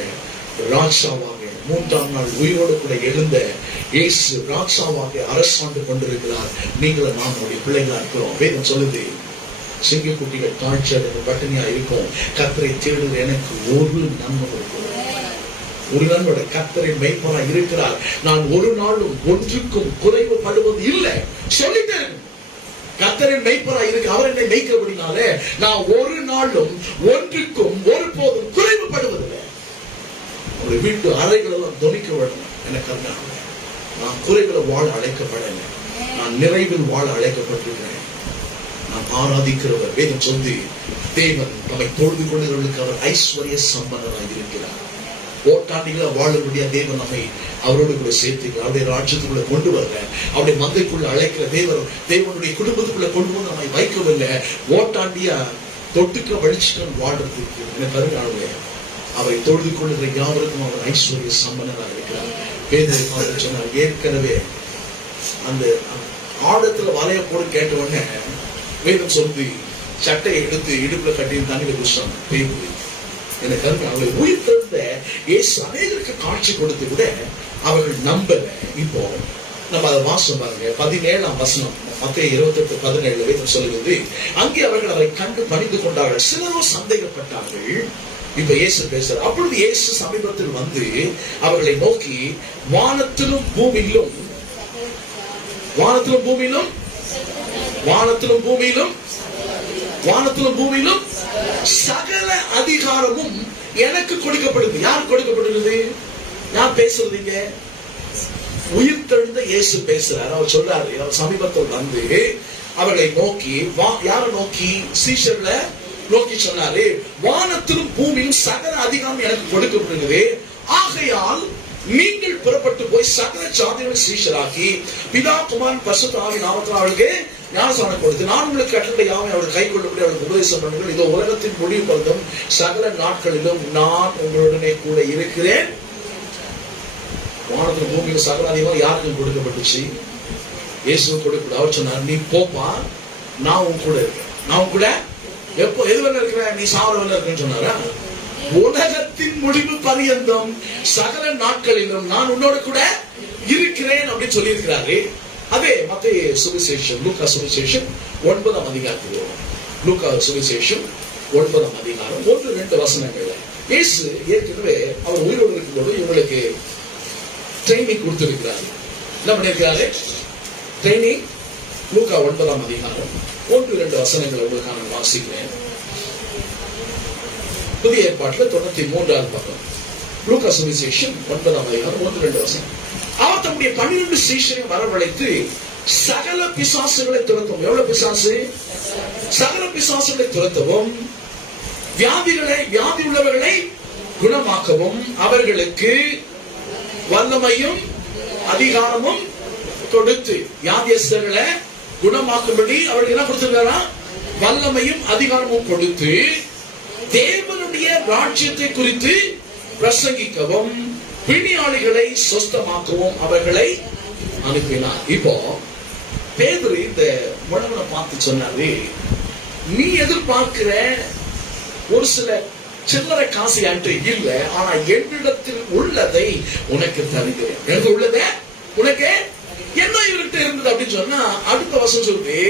ராஜாவாக 3ஆம் நாள் உயிரோடு கூட எழுந்த இயேசு ராஜாவாக அரசாண்டு கொண்டிருக்கிறார். நீங்களும் நாம் அவருடைய பிள்ளைகளா இருக்கிறோம். வேதம் சொல்லுது, சிங்கக்குட்டிகள் காய்ச்சல் பட்டினியா இருக்கும், கர்த்தரை தேடுகிற எனக்கு ஒரு நன்மை இருக்கும். ஒரு நன்மை, கர்த்தரின் மேய்ப்பனா இருக்கிறார், நான் ஒரு நாளும் ஒன்றுக்கும் குறைவுபடுவது இல்லை சொல்லிட்டேன். கர்த்தரின் மேய்ப்பனா இருக்கு, அவர் என்னை மேய்க்கிறபடினாலே நான் ஒரு நாளும் ஒன்றுக்கும் ஒருபோதும் குறைவுபடுவதில்லை. ஒரு வீட்டு அறைகள் எல்லாம் துணிக்க வேண்டும் எனக்கு. நான் குறைகளை வாழ அழைக்கப்படலை, நான் நிறைவில் வாழ அழைக்கப்பட்டிருக்கிறேன். நான் ஆராதிக்கிறவர். வேதம் சொல்லி தேவன் நம்மை தொழுது கொள்ளுகிறவர்களுக்கு அவர் ஐஸ்வர்ய சம்பந்தராக இருக்கிறார். ஓட்டாண்டிகளை வாழக்கூடிய தேவன் நம்மை அவரோடு கூட சேர்த்துக்கிறார். அவருடைய ராஜ்யத்துக்குள்ள கொண்டு வரல, அவருடைய மந்தைக்குள்ள அழைக்கிற தேவனுடைய குடும்பத்துக்குள்ள கொண்டு வந்து நம்மை வைக்கவில்லை. ஓட்டாண்டியா தொட்டுக்க வலிச்சுட்டு வாழ்றதுக்கு எனக்கு அருகாளே அவரை தொழுது கொள்ளுகிற யாவருக்கும் அவர் ஐஸ்வர்ய சம்பந்தராக இருக்கிறார். பேதுரு சொன்னார், ஏற்கனவே அந்த ஆழத்துல வலைய போடு கேட்ட உடனே வேதம் சொல்லி சட்டையை எடுத்து இடுப்புல கட்டி தண்ணியில குடிச்சாங்க. பேதுரு எனக்கு அவங்களை உயிர் திறந்த இயேசு அநேகருக்கு காட்சி கொடுத்து கூட அவர்கள் நம்பல. இப்போ நம்ம அதை வாசம் பாருங்க, 17ஆம் வசனம் மத்தேயு 28:17 வேதம் சொல்லுகிறது, அங்கே அவர்கள் அவரை கண்டு பணிந்து கொண்டார்கள், சிலரும் சந்தேகப்பட்டார்கள். இப்ப இயேசு பேசுறார். அப்பொழுது இயேசு சமீபத்தில் வந்து அவர்களை நோக்கி, வானத்திலும் பூமியிலும் வானத்திலும் பூமியிலும் வானத்திலும் பூமியிலும் வானத்திலும் பூமியிலும் சகல அதிகாரமும் எனக்கு கொடுக்கப்படுது. யார் கொடுக்கப்படுகிறது? யார் பேசுறதுங்க? உயிர் தெழுந்த இயேசு பேசுறார். அவர் சொல்றாரு, அவர் சமீபத்தில் வந்து அவர்களை நோக்கி, யார நோக்கி? சீஷர்களை நோக்கி சொன்னாரு, வானத்திலும் பூமியிலும் சகல அதிகாரம் எனக்கு கொடுக்கப்படுகிறது. ஆகையால் நீங்கள் புறப்பட்டு போய் சகல ஜாதிகளை சீஷராக்கி பிதா குமாரன் பரிசுத்த ஆவியின் நாமத்தில் அவர்களுக்கு ஞானஸ்நானம் கொடுத்து, நான் உங்களுக்கு கட்டளை யாவை அவர்கள் கை கொள்ளப்படி அவர்களுக்கு உபதேசம் பண்ணுங்கள். இதோ உலகத்தின் முடிவு பருந்தும் சகல நாட்களிலும் நான் உங்களுடனே கூட இருக்கிறேன். வானத்தின் பூமியில் சகல அதிகாரம் யாருக்கும் கொடுக்கப்பட்டுச்சு? இயேசு கொடுக்க. அவர் சொன்னார், நீ போப்பா, நான் உன் கூட இருக்கேன். நான் உன் கூட எப்போ எது வேலை இருக்கிறேன்? நீ சாவர வேலை இருக்குன்னு சொன்னாரா? உலகத்தின் முடிவு பரியந்தம் சகல நாட்களிலும் நான் உன்னோட கூட இருக்கிறேன் அப்படின்னு சொல்லி இருக்கிறாரு. அதே மத்தேயு சுவிசேஷம், லூக்கா சுவிசேஷம் 9ஆம் அதிகாரத்தில் வரும். லூக்கா சுவிசேஷம் 9ஆம் அதிகாரம் 1-2 வசனங்கள்ல இயேசு ஏற்கனவே அவர் உயிரோடு இருக்கும்போது இவங்களுக்கு ட்ரைனிங் கொடுத்திருக்கிறாரு. என்ன பண்ணிருக்கிறாரு? ட்ரைனிங். லூக்கா 9ஆம் அதிகாரம் 1-2 வசனங்களை உங்களுக்கு நான் வாசிக்கிறேன். புதிய ஏற்பாட்டில் 93ஆவது பக்கம். லூக்கா சுவிசேஷம் 9ஆம் அதிகாரம் 1-2 வசனம். அவர் தம்முடைய 12 சீஷரை வரவழைத்து சகல பிசாசுகளை துரத்தவும். எவ்வளவு பிசாசு? சகல பிசாசுகளை துரத்தவும், வியாதி உள்ளவர்களை குணமாக்கவும் அவர்களுக்கு வல்லமையும் அதிகாரமும் கொடுத்து. வியாதியஸ்தர்களை குணமாக்கும்படி அவர்களுக்கு என்ன கொடுத்திருக்காரா? வல்லமையும் அதிகாரமும் கொடுத்து தேவனுடைய ராஜ்யத்தை குறித்து பிரசங்கிக்கவும் பிணியாளிகளை சொஸ்தமாக்கவும் அவர்களை அனுப்பினார். இப்போ பேதுரு இந்த முழவனை பார்த்து சொன்னாரு, நீ எதிர்பார்க்கிற ஒரு சில சில்லறை காசு என்கிட்ட இல்ல, ஆனா என்னிடத்தில் உள்ளதை உனக்கு தருகிறேன். எனக்கு உள்ளதே உனக்கு என்ன இவர்கிட்ட இருந்தது அப்படின்னு சொன்னா, அடுத்த வசனம் சொல்லி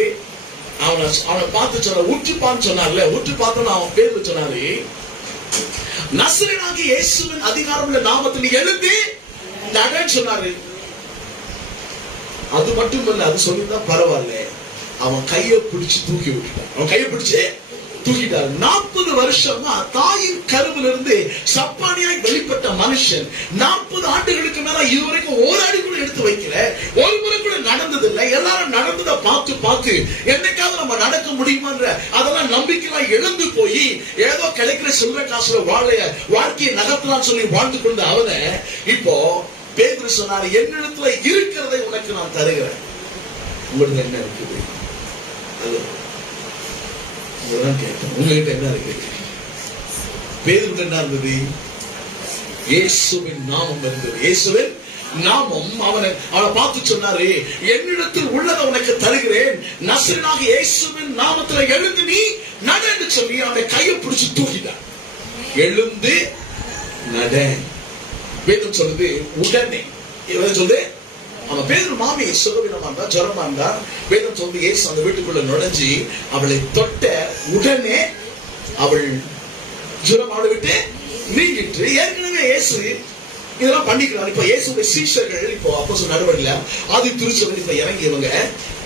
அவனை பார்த்து சொன்ன, உற்று பார்த்து சொன்னார்ல, உற்று பார்த்தோன்னு அவன் பேர் சொன்னாரு, நசரேயனாகிய இயேசுவின் அதிகாரமுள்ள நாமத்தில் எழுந்து நடன்னு சொன்னாரு. அது மட்டுமல்ல, அது சொல்லிதான் பரவாயில்ல, அவன் கையை பிடிச்சு தூக்கி விட்டுட்டான். அவன் கையை பிடிச்சு தூக்கிட்டார். 40 வருஷமா தாயின் கருவிலிருந்து சப்பானியாய் வெளிப்பட்ட மனுஷன் 40 ஆண்டுகளுக்கு மேல இதுவரைக்கும் ஒரு அடி கூட எடுத்து வைக்கல, ஒரு முறை கூட நடந்தது இல்லை. எல்லாரும் நடந்ததை பார்த்து என்னைக்காவது நம்ம நடக்க முடியுமான்ற அதெல்லாம் நம்பிக்கைலாம் இழந்து போய் ஏதோ கிடைக்கிற சில்லறை காசுல வாழ்க்கையை நகர்த்தலாம் சொல்லி வாழ்ந்து கொண்ட அவனை இப்போ பேதுரு சொன்னார், என்னிடத்துல இருக்கிறதை உனக்கு நான் தருகிறேன். உங்களுக்கு என்ன இருக்குது? உங்ககிட்ட என்ன இருக்கு? பேதுருக்கு என்ன இருந்தது? இயேசுவின் நாமம் இருந்தது. இயேசுவின் நாமம். அவனை பார்த்து சொன்னாரு, என்னிடத்தில் உள்ளதை உனக்கு தருகிறேன், நசரேயனாகிய இயேசுவின் நாமத்தில் எழுந்து நீ நட என்று சொல்லி அவனை கையை பிடிச்சு தூக்கிட்டான். எழுந்து நட. வேதம் சொல்லுது உடனே. சொல்லுது அவன் பேதுரு மாமி சுகவீனமா இருந்தா, ஜுரமா இருந்தா, வேதம் சொல்லி இயேசு அந்த வீட்டுக்குள்ள நுழைஞ்சி அவளை தொட்ட உடனே அவள் ஜுரம் அவளை விட்டு நீங்கிட்டு. ஏற்கனவே இயேசு இதெல்லாம் பண்ணிக்கிறார். இப்ப இயேசுடைய சீஷர்கள் இப்போ அப்போஸ்தலர் நடவடிக்கையில ஆதி திருச்சபையில் இப்ப இறங்கியவங்க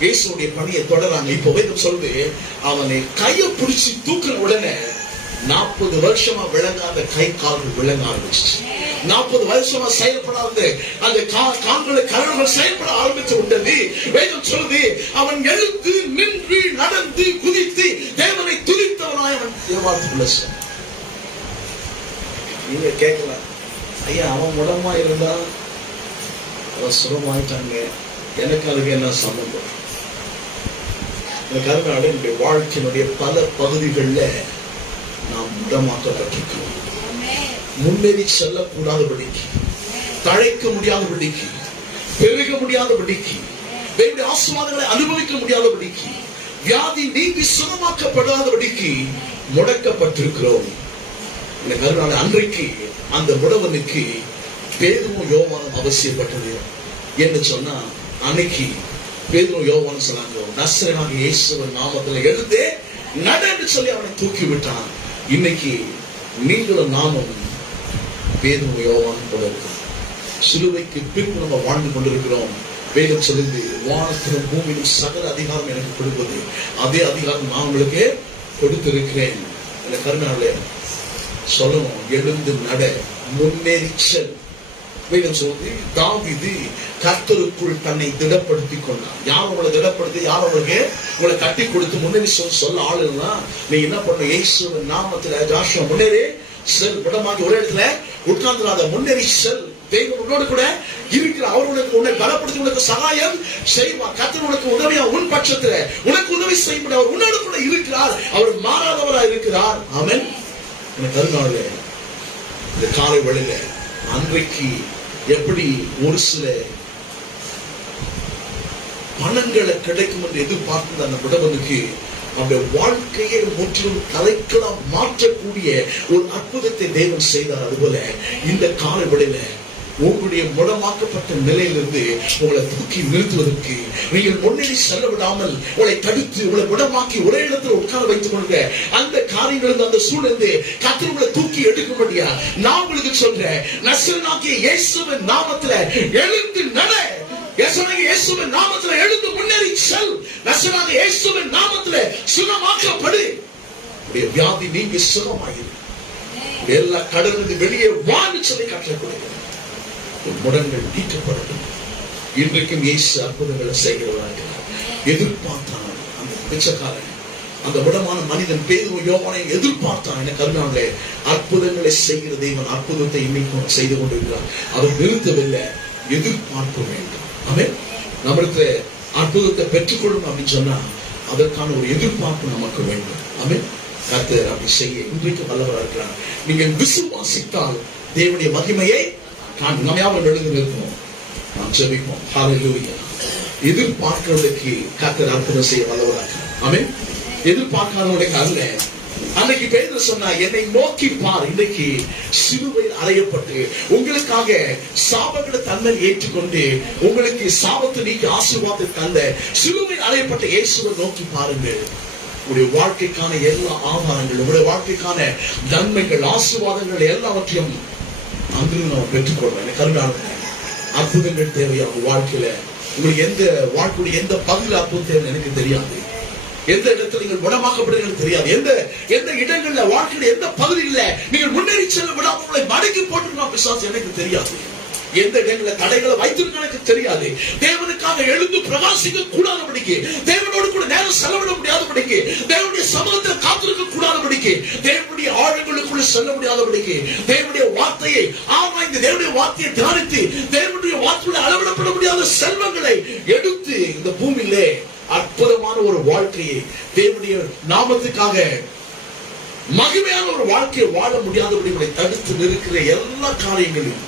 இயேசுடைய பணியை தொடராங்க. இப்போ வேதம் சொல்லுது அவனை கையை பிடிச்சி தூக்குற உடனே 40 வருஷமா விளங்காத கை கால்கள் விளங்க ஆரம்பிச்சு. 40 வருஷமா செயல்படாத அந்த கால்களை கரங்கள் செயல்பட ஆரம்பித்து விட்டது. வேதம் சொல்லுது அவன் எழுந்து நின்று நடந்து குதித்து தேவனை துதித்தவனாய் அவன் தேவாலயத்துக்குள்ள சென்றான். நீங்க கேட்கலாம், ஐயா அவன் முடமா இருந்தா அவன் சுகமாயிட்டாங்க, எனக்கு அதுக்கு என்ன சம்பந்தம்? எனக்கு அதனால என்னுடைய வாழ்க்கையினுடைய பல பகுதிகளில் நாம் முடமாக்கப்பட்டிருக்கிறோம். முன்னேறி செல்லக்கூடாதபடிக்கு, தழைக்க முடியாதபடிக்கு, பெருக முடியாதபடிக்கு, வேண்டிய ஆசீர்வாதங்களை அனுபவிக்க முடியாதபடிக்கு, வியாதி நீங்கி சுகமாக்கப்படாதபடிக்கு முடக்கப்பட்டிருக்கிறோம். அதனால அன்றைக்கு அந்த முடவனுக்கு பேதுரும் யோவானும் அவசியப்பட்டது. என்று சொன்னா அன்னைக்கு பேதுரும் யோவானும் சொன்னாங்க, நசரேயனாகிய இயேசுவின் நாமத்தில் எழுந்தே நடன்னு சொல்லி அவனை தூக்கி விட்டான். இன்னைக்கு நீங்களும் நாமும் பேதுரும் யோவானும் போல இருக்கிறோம். சிலுவைக்கு பின்பு நம்ம வாழ்ந்து கொண்டிருக்கிறோம். வேதம் சொல்லுது, வானத்திலும் பூமியிலும் சகல அதிகாரம் எனக்கு கொடுப்பது, அதே அதிகாரம் நான் உங்களுக்கு கொடுத்திருக்கிறேன். இந்த கருணால சொல்லணும், எழுந்து நட, முன்னேறி செல். வேதம் சொல்லுது, தாவீது கர்த்தருக்குள் தன்னை திடப்படுத்திக் கொண்டான். யார் உங்களை திடப்படுத்தி, யார் உங்களை கட்டி கொடுத்து முன்னேறி சொல்ல ஆளுன்னா நீ என்ன பண்ண? இயேசுவின் நாமத்துல ஜாஷுவா முன்னேறி செல். விடமாக்கி ஒரே இடத்துல உட்கார்ந்துடாத, முன்னேறி செல். தெய்வம் உன்னோடு கூட இருக்கிற, அவர் உன்னை பலப்படுத்தி உனக்கு சகாயம் செய்வார். கர்த்தர் உனக்கு உதவியா உன் பட்சத்துல உனக்கு உதவி செய்ய அவர் உன்னோடு கூட இருக்கிறார். அவர் மாறாதவரா இருக்கிறார். ஆமென். கருநாள் இந்த காலை வேளையில அன்றைக்கு எப்படி ஒரு சில பணங்களை கிடைக்கும் என்று எதிர்பார்த்த அந்த விடவனுக்கு அவருடைய வாழ்க்கையை முற்றிலும் தலைக்கலாம் மாற்றக்கூடிய ஒரு அற்புதத்தை தேவன் செய்தார். அதுபோல இந்த காலை வேளையில உங்களுடைய முடமாக்கப்பட்ட நிலையிலிருந்து உங்களை தூக்கி நிறுத்துவதற்கு, நீங்கள் முன்னேறி செல்ல விடாமல் உங்களை தடுத்து உங்களை முடமாக்கி ஒரே இடத்துல உட்கார வைத்துக் கொள்ளுங்க. அந்த காரியங்களிலிருந்து, அந்த சூழ்நிலை கர்த்தர் உங்களை தூக்கி எடுக்கும்படியா நான் உங்களுக்கு சொல்றேன், நசரேயனாகிய இயேசுவின் நாமத்துல எழுந்து நட. இயேசுவின் நாமத்துல எழுந்து முன்னேறி செல். நசரேயனாகிய இயேசுவின் நாமத்துல சுகமாக்கப்படு. வியாதி நீங்க சுகமாயிரு. எல்லா கடலிலிருந்து வெளியே வான்னு சொல்லி கட்டளைப்படுகிறது. முடங்கள் நீக்கப்படட்டும். இன்றைக்கும் இயேசு அற்புதங்களை செய்கிறவராக எதிர்பார்த்தான். அந்த பிச்சைக்காரன், அந்த முடமான மனிதன் பேதுரு யோவானை எதிர்பார்த்தான். என கருணாவிலே அற்புதங்களை செய்கிற தேவன் அற்புதத்தை இன்னைக்கும் செய்து கொண்டிருக்கிறார். அவர் நிறுத்தவில்லை, எதிர்பார்க்க வேண்டும். ஆமென். நம்மளுக்கு அற்புதத்தை பெற்றுக்கொள்ளும் அப்படின்னு சொன்னா அதற்கான ஒரு எதிர்பார்ப்பு நமக்கு வேண்டும். ஆமென். கர்த்தர் அப்படி செய்ய இன்றைக்கு வல்லவராக இருக்கிறார். நீங்கள் விசுவாசித்தால் தேவனுடைய மகிமையை நம்ம எழுந்து நிற்போம். நாம் ஜெபிப்போம். ஹல்லேலூயா. எதிர்பார்க்கிறவர்களுக்கு கர்த்தர் அற்புதம் செய்ய வல்லவராக. ஆமென். எதிர்பார்க்காதவர்களுக்கு அல்ல. அன்னைக்கு பேதுரு சொன்னா, என்னை நோக்கி பார். இன்றைக்கு சிலுவையில் அறையப்பட்டு உங்களுக்காக சாபங்களை தன்மை ஏற்றுக்கொண்டு உங்களுக்கு சாபத்தை நீக்கி ஆசீர்வாதத்தை தந்த சிலுவையில் அறையப்பட்ட இயேசுவை நோக்கி பாருங்கள். உங்களுடைய வாழ்க்கைக்கான எல்லா ஆதாரங்கள், உங்களுடைய வாழ்க்கைக்கான நன்மைகள், ஆசீர்வாதங்கள் எல்லாவற்றையும் அங்கிருந்து நம்ம பெற்றுக்கொள்றோம். கருணான அற்புதங்கள் தேவையா உங்க வாழ்க்கையில? உங்களுக்கு எந்த வாழ்க்கையுடைய எந்த பகுதியில் அற்புதம் தேவை எனக்கு தெரியாது. எந்த இடத்துல நீங்கள் குணமாக்கப்படுகிறது தெரியாது. எந்த இடங்கள்ல வாழ்க்கையில எந்த பகுதியில் நீங்கள் முன்னேறி செல்ல விடாம உங்களை மடக்கி போட்டு பிசாசு எனக்கு தெரியாது. எந்த இடங்கள்ல தடைகளை வைத்திருக்க எனக்கு தெரியாது. தேவனுக்காக எழுந்து பிரகாசிக்க கூடாதபடிக்கு, தேவனோடு கூட நேரம் செலவிட முடியாதபடிக்கு, தேவனுடைய சமூகத்தில் காத்திருக்க கூடாதபடிக்கு, தேவனுடைய ஆழங்களுக்குள்ள செல்ல முடியாதபடிக்கு, தேவனுடைய வார்த்தையை ஆராய்ந்து, தேவனுடைய வார்த்தையை தியானித்து, தேவனுடைய வார்த்தையோட அளவிடப்பட முடியாத செல்வங்களை எடுத்து இந்த பூமியிலே அற்புதமான ஒரு வாழ்க்கையை தேவனுடைய நாமத்துக்காக மகிமையான ஒரு வாழ்க்கையை வாழ முடியாதபடி உங்களை தடுத்து நிற்கிற எல்லா காரியங்களையும்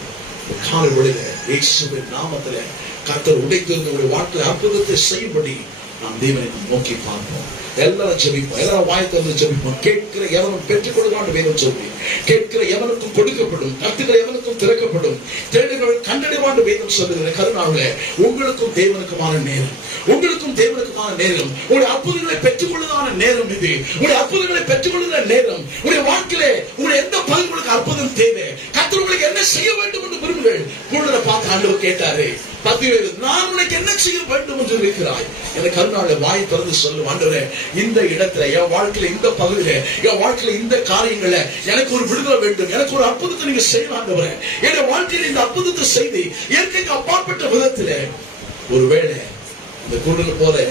காலை பொழுது இயேசுவின் நாமத்திலே கர்த்தர் உடைத்திருந்த ஒரு வாழ்க்கையில அற்புதத்தை செய்யும்படி நாம் தேவனை நோக்கி பார்ப்போம். எல்லாரும் ஜெபிப்போம். எல்லாரும் வாயை திறந்து ஜெபிப்போம். கேட்கிற எவனும் பெற்றுக் கொள்வான்னு வேதம் சொல்லி, கேட்கிற எவனுக்கும் கொடுக்கப்படும், கத்துக்கிற எவனுக்கும் திறக்கப்படும், தேடுகிற கண்டடைவான்னு வேதம் சொல்லுகிற கருணாவிலே உங்களுக்கும் தேவனுக்குமான நேரம், உங்களுக்கும் தேவனுக்குமான நேரம், உங்களுடைய அற்புதங்களை பெற்றுக் கொள்வதான நேரம் இது. உங்களுடைய அற்புதங்களை பெற்றுக் கொள்கிற நேரம். உங்களுடைய வாழ்க்கையிலே உங்களுடைய எந்த பகுதி உங்களுக்கு அற்புதம் தேவை, கர்த்தர் உங்களுக்கு என்ன செய்ய வேண்டும் என்று விரும்புங்கள். குருடரை பார்த்து ஆண்டவர் கேட்டாரு, நான் உனக்கு என்ன செய்ய வேண்டும் என்று இருக்கிறாய். எனக்கு கருணாவில வாயை திறந்து சொல்லும், ஆண்டவரே இந்த இடத்துல என் வாழ்க்கையில இந்த பகுதியில என் வாழ்க்கையில இந்த காரியங்கள எனக்கு ஒரு விடுதலை வேண்டும், எனக்கு ஒரு அற்புதத்தை நீங்க செய்யலாம் ஆண்டவரே. என் வாழ்க்கையில இந்த அற்புதத்தை செய்து இயற்கைக்கு அப்பாற்பட்ட விதத்துல ஒருவேளை இந்த குருடனை போல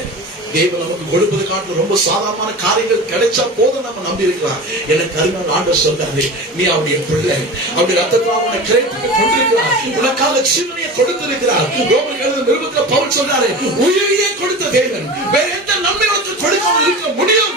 தேவன் நமக்கு கொடுப்பது காட்டு ரொம்ப சாதாரணமான காரியங்கள் கிடைச்சா போதும் நம்ம நம்பி இருக்கிறார். எனக்கு கருணாவில ஆண்டவர் சொல்றாரு, நீ அவருடைய பிள்ளை, அவருடைய ரத்தத்தால் உன்னை கிரயத்துக்கு கொண்டிருக்கிறார், உனக்காக ஜீவனையை கொடுத்திருக்கிறார். ரோமர் எழுதின நிருபத்துல பவுல் சொல்றாரு, உயிரையே கொடுத்த தேவன் வேற எந்த நன்மைகளுக்கு கொடுக்காமல் இருக்க முடியும்?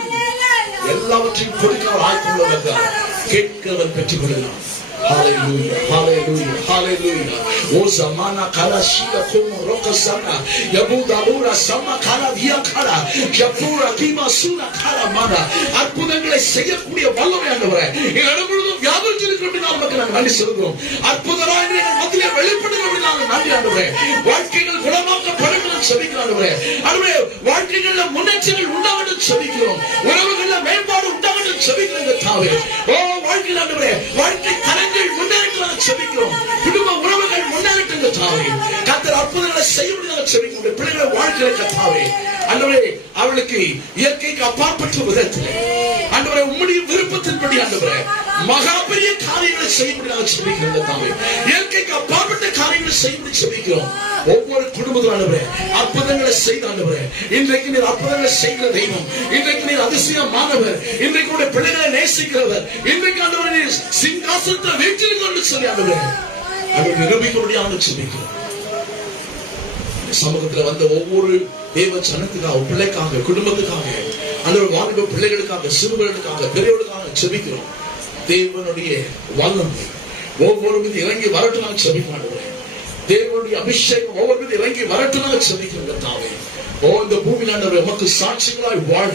எல்லாவற்றையும் கொடுக்காமல் ஆய்வுள்ளவர் கேட்கிறவன் பெற்றுக் கொள்ளலாம். Hallelujah, hallelujah, hallelujah. O zamana kala shida como roka sana, yabuda ura sama kala via kala, yapura kima suna kala mana. அற்புதங்களை செய்யக்கூடிய வல்லமை ஆண்டவரே, எங்கள் முழுவதும் வியாபரித்திருக்கிறபடி நமக்கு நாங்கள் நன்றி செலுத்துகிறோம். அற்புதமாய் எங்கள் மத்தியிலே வெளிப்படுகிறபடி நாங்கள் நன்றி ஆண்டவரே. வாழ்க்கைகள் குணமாக்கப்படணும் செபிக்கிறோம் ஆண்டவரே. ஆண்டவரே, வாழ்க்கைகளில் முன்னேற்றங்கள் உண்டாகட்டும் செபிக்கிறோம். உறவுகளில் மேம்பாடு உண்டாகட்டும் செபிக்கிறோம் தாவே. ஓ வாழ்க்கையில் ஆண்டவரே, வாழ்க்கை தரங்கள் முன்னேற்றம் செபிக்கிறோம். குடும்ப உறவுகள் முன்னேற்றம் தாவே. கர்த்தர் அற்புதங்களை செய்ய முடியாத செபிக்கிறோம். பிள்ளைகளை வாழ்க்கையை கத்தாவே ஆண்டவரே, அவளுக்கு இயற்கைக்கு அப்பாற்பட்ட விதத்தில் ஆண்டவரே உம்முடைய விருப்பத்தின்படி ஆண்டவரே மகா பெரிய காரியங்களை செய்ய முடியாத செபிக்கிறோம் தாவே. இயற்கைக்கு அப்பாற்பட்ட காரியங்களை செய்ய செபிக்கிறோம். ஒவ்வொரு குடும்பத்தில் ஆண்டவரே அற்புதங்களை செய்த ஆண்டவரே, இன்றைக்கு நீர் அற்புதங்களை செய்கிற தெய்வம், இன்றைக்கு நீர் அதிசயமானவர், இன்றைக்கு உடைய பிள்ளைகளை நேசிக்கிறவர், இன்றைக்கு ஆண்டவரே நீர் சிங்காசனத்தை வீற்றிருக்கொண்டு சொல்லி ஆண்டவரே அதை நிரூபிக்க முடியாத செபிக்கிறோம். சமூகத்தில் வந்த ஒவ்வொரு தேவ ஜனத்துக்காக, பிள்ளைக்காக, குடும்பத்துக்காக, அந்த வாலிப பிள்ளைகளுக்காக, சிறுவர்களுக்காக, பெரியவர்களுக்காக செபிக்கிறோம். தேவனுடைய வல்லமை ஒவ்வொரு மீது இறங்கி வரட்டுனால செபிக்கிறோம். தேவனுடைய அபிஷேகம் ஒவ்வொரு மீது இறங்கி வரட்டுனால செபிக்கிறோம் தாவே. ஓ இந்த பூமியில் எமக்கு சாட்சிகளாய் வாழ,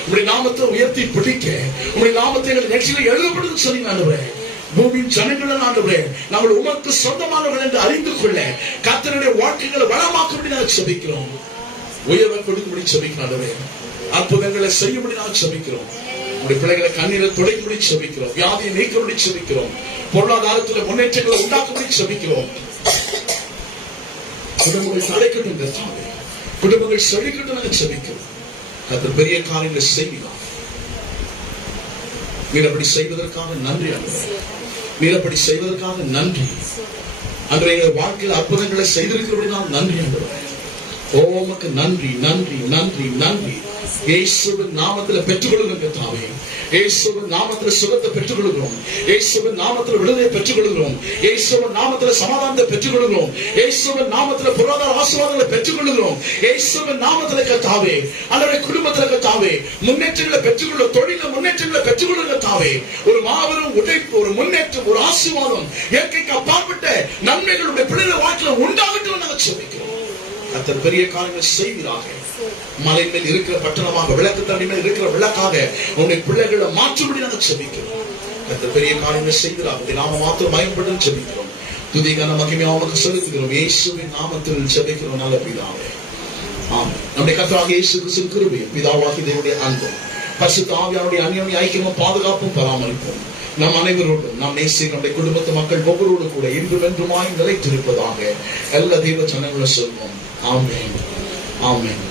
உங்களுடைய நாமத்தை உயர்த்தி பிடிக்க, உங்களுடைய நாமத்தை எங்கள் நெற்றியில் எழுதப்படுது சொல்லி ஆண்டவரே. பூமியின் ஜனங்கள் ஆண்டவரே, நாங்கள் உமக்கு சொந்தமானவர்கள் என்று அறிந்து கொள்ள கர்த்தருடைய வாழ்க்கைகளை வளமாக்கும்படி நாங்கள் செபிக்கிறோம். உயர்வை கொடுக்கும்படி செபிக்கிறோம். அற்புதங்களை செய்யும்படி நாங்கள் செபிக்கிறோம். உங்களுடைய பிள்ளைகளை கண்ணீரை துடைக்கும்படி செபிக்கிறோம். வியாதியை நீக்கும்படி செபிக்கிறோம். பொருளாதாரத்தில் முன்னேற்றங்களை உண்டாக்கும்படி செபிக்கிறோம். குடும்பங்கள் தடைக்கட்டும், குடும்பங்கள் செழிக்கட்டும் நாங்கள் செபிக்கிறோம். கர்த்தர் பெரிய காரியங்களை செய்கிறார். நீர் அப்படி செய்வதற்காக நன்றி ஆண்டவரே. நீர் அப்படி செய்வதற்காக நன்றி ஆண்டவரே. எங்கள் வாழ்க்கையில் அற்புதங்களை செய்திருக்கிறபடி நான் நன்றி ஆண்டவரே. ஓ உமக்கு நன்றி, நன்றி, நன்றி, நன்றி. இயேசுவின் நாமத்தில் பெற்றுக்கொள்கிறோம் கர்த்தாவே. இயேசுவின் நாமத்தில் சுகத்தை பெற்றுக்கொள்கிறோம். இயேசுவின் நாமத்தில் விடுதலை பெற்றுக்கொள்கிறோம். இயேசுவின் நாமத்தில் சமாதானத்தை பெற்றுக்கொள்கிறோம். இயேசுவின் நாமத்தில் பொருளாதார ஆசீர்வாதங்களை பெற்றுக்கொள்கிறோம். இயேசுவின் நாமத்தில் கர்த்தாவே ஆண்டவரே, குடும்பத்தில் கர்த்தாவே முன்னேற்றங்களை பெற்றுக்கொள்ள, தொழில முன்னேற்றங்களை பெற்றுக்கொள்ளுங்க கர்த்தாவே. ஒரு மாபெரும் உடைப்பு, ஒரு முன்னேற்றம், ஒரு ஆசீர்வாதம், இயற்கைக்கு அப்பாற்பட்ட நன்மைகளுடைய பிள்ளைகள் வாழ்க்கையில் உண்டாகட்டும் நாங்கள் சொல்லிக்கிறோம். கர்த்தர் பெரிய காரியங்கள் செய்கிறாக. மலை மேல் இருக்கிற பட்டணமாக, விளக்கு தண்ணி மேல் இருக்கிற விளக்காக உன்னுடைய பிள்ளைகளை மாற்றும்படி நாங்கள் செபிக்கிறோம். கர்த்தர் பெரிய காரியங்கள் செய்கிறார். நாம மாத்திரம் பயன்பட்டு செபிக்கிறோம். துதிக்கான மகிமையை அவனுக்கு செலுத்துகிறோம். இயேசுவின் நாமத்தில் செபிக்கிறோம் நல்ல பிதாவே, ஆமென். நம்முடைய கர்த்தராகிய இயேசு கிறிஸ்துவின் கிருபையும் பிதாவாகிய தேவனுடைய அன்பும் பரிசுத்த ஆவியானவருடைய அந்யோன்ய ஐக்கியமும் பாதுகாப்பும் பராமரிப்பும் நம் அனைவரோடும், நம் நேசிக்கும் நம்முடைய குடும்பத்து மக்கள் ஒவ்வொருவரோடு கூட இன்றும் என்றுமாய் நிலைத்திருப்பதாக எல்லா தெய்வ ஜனங்களும் சொல்வோம். ஆமென், ஆமென்.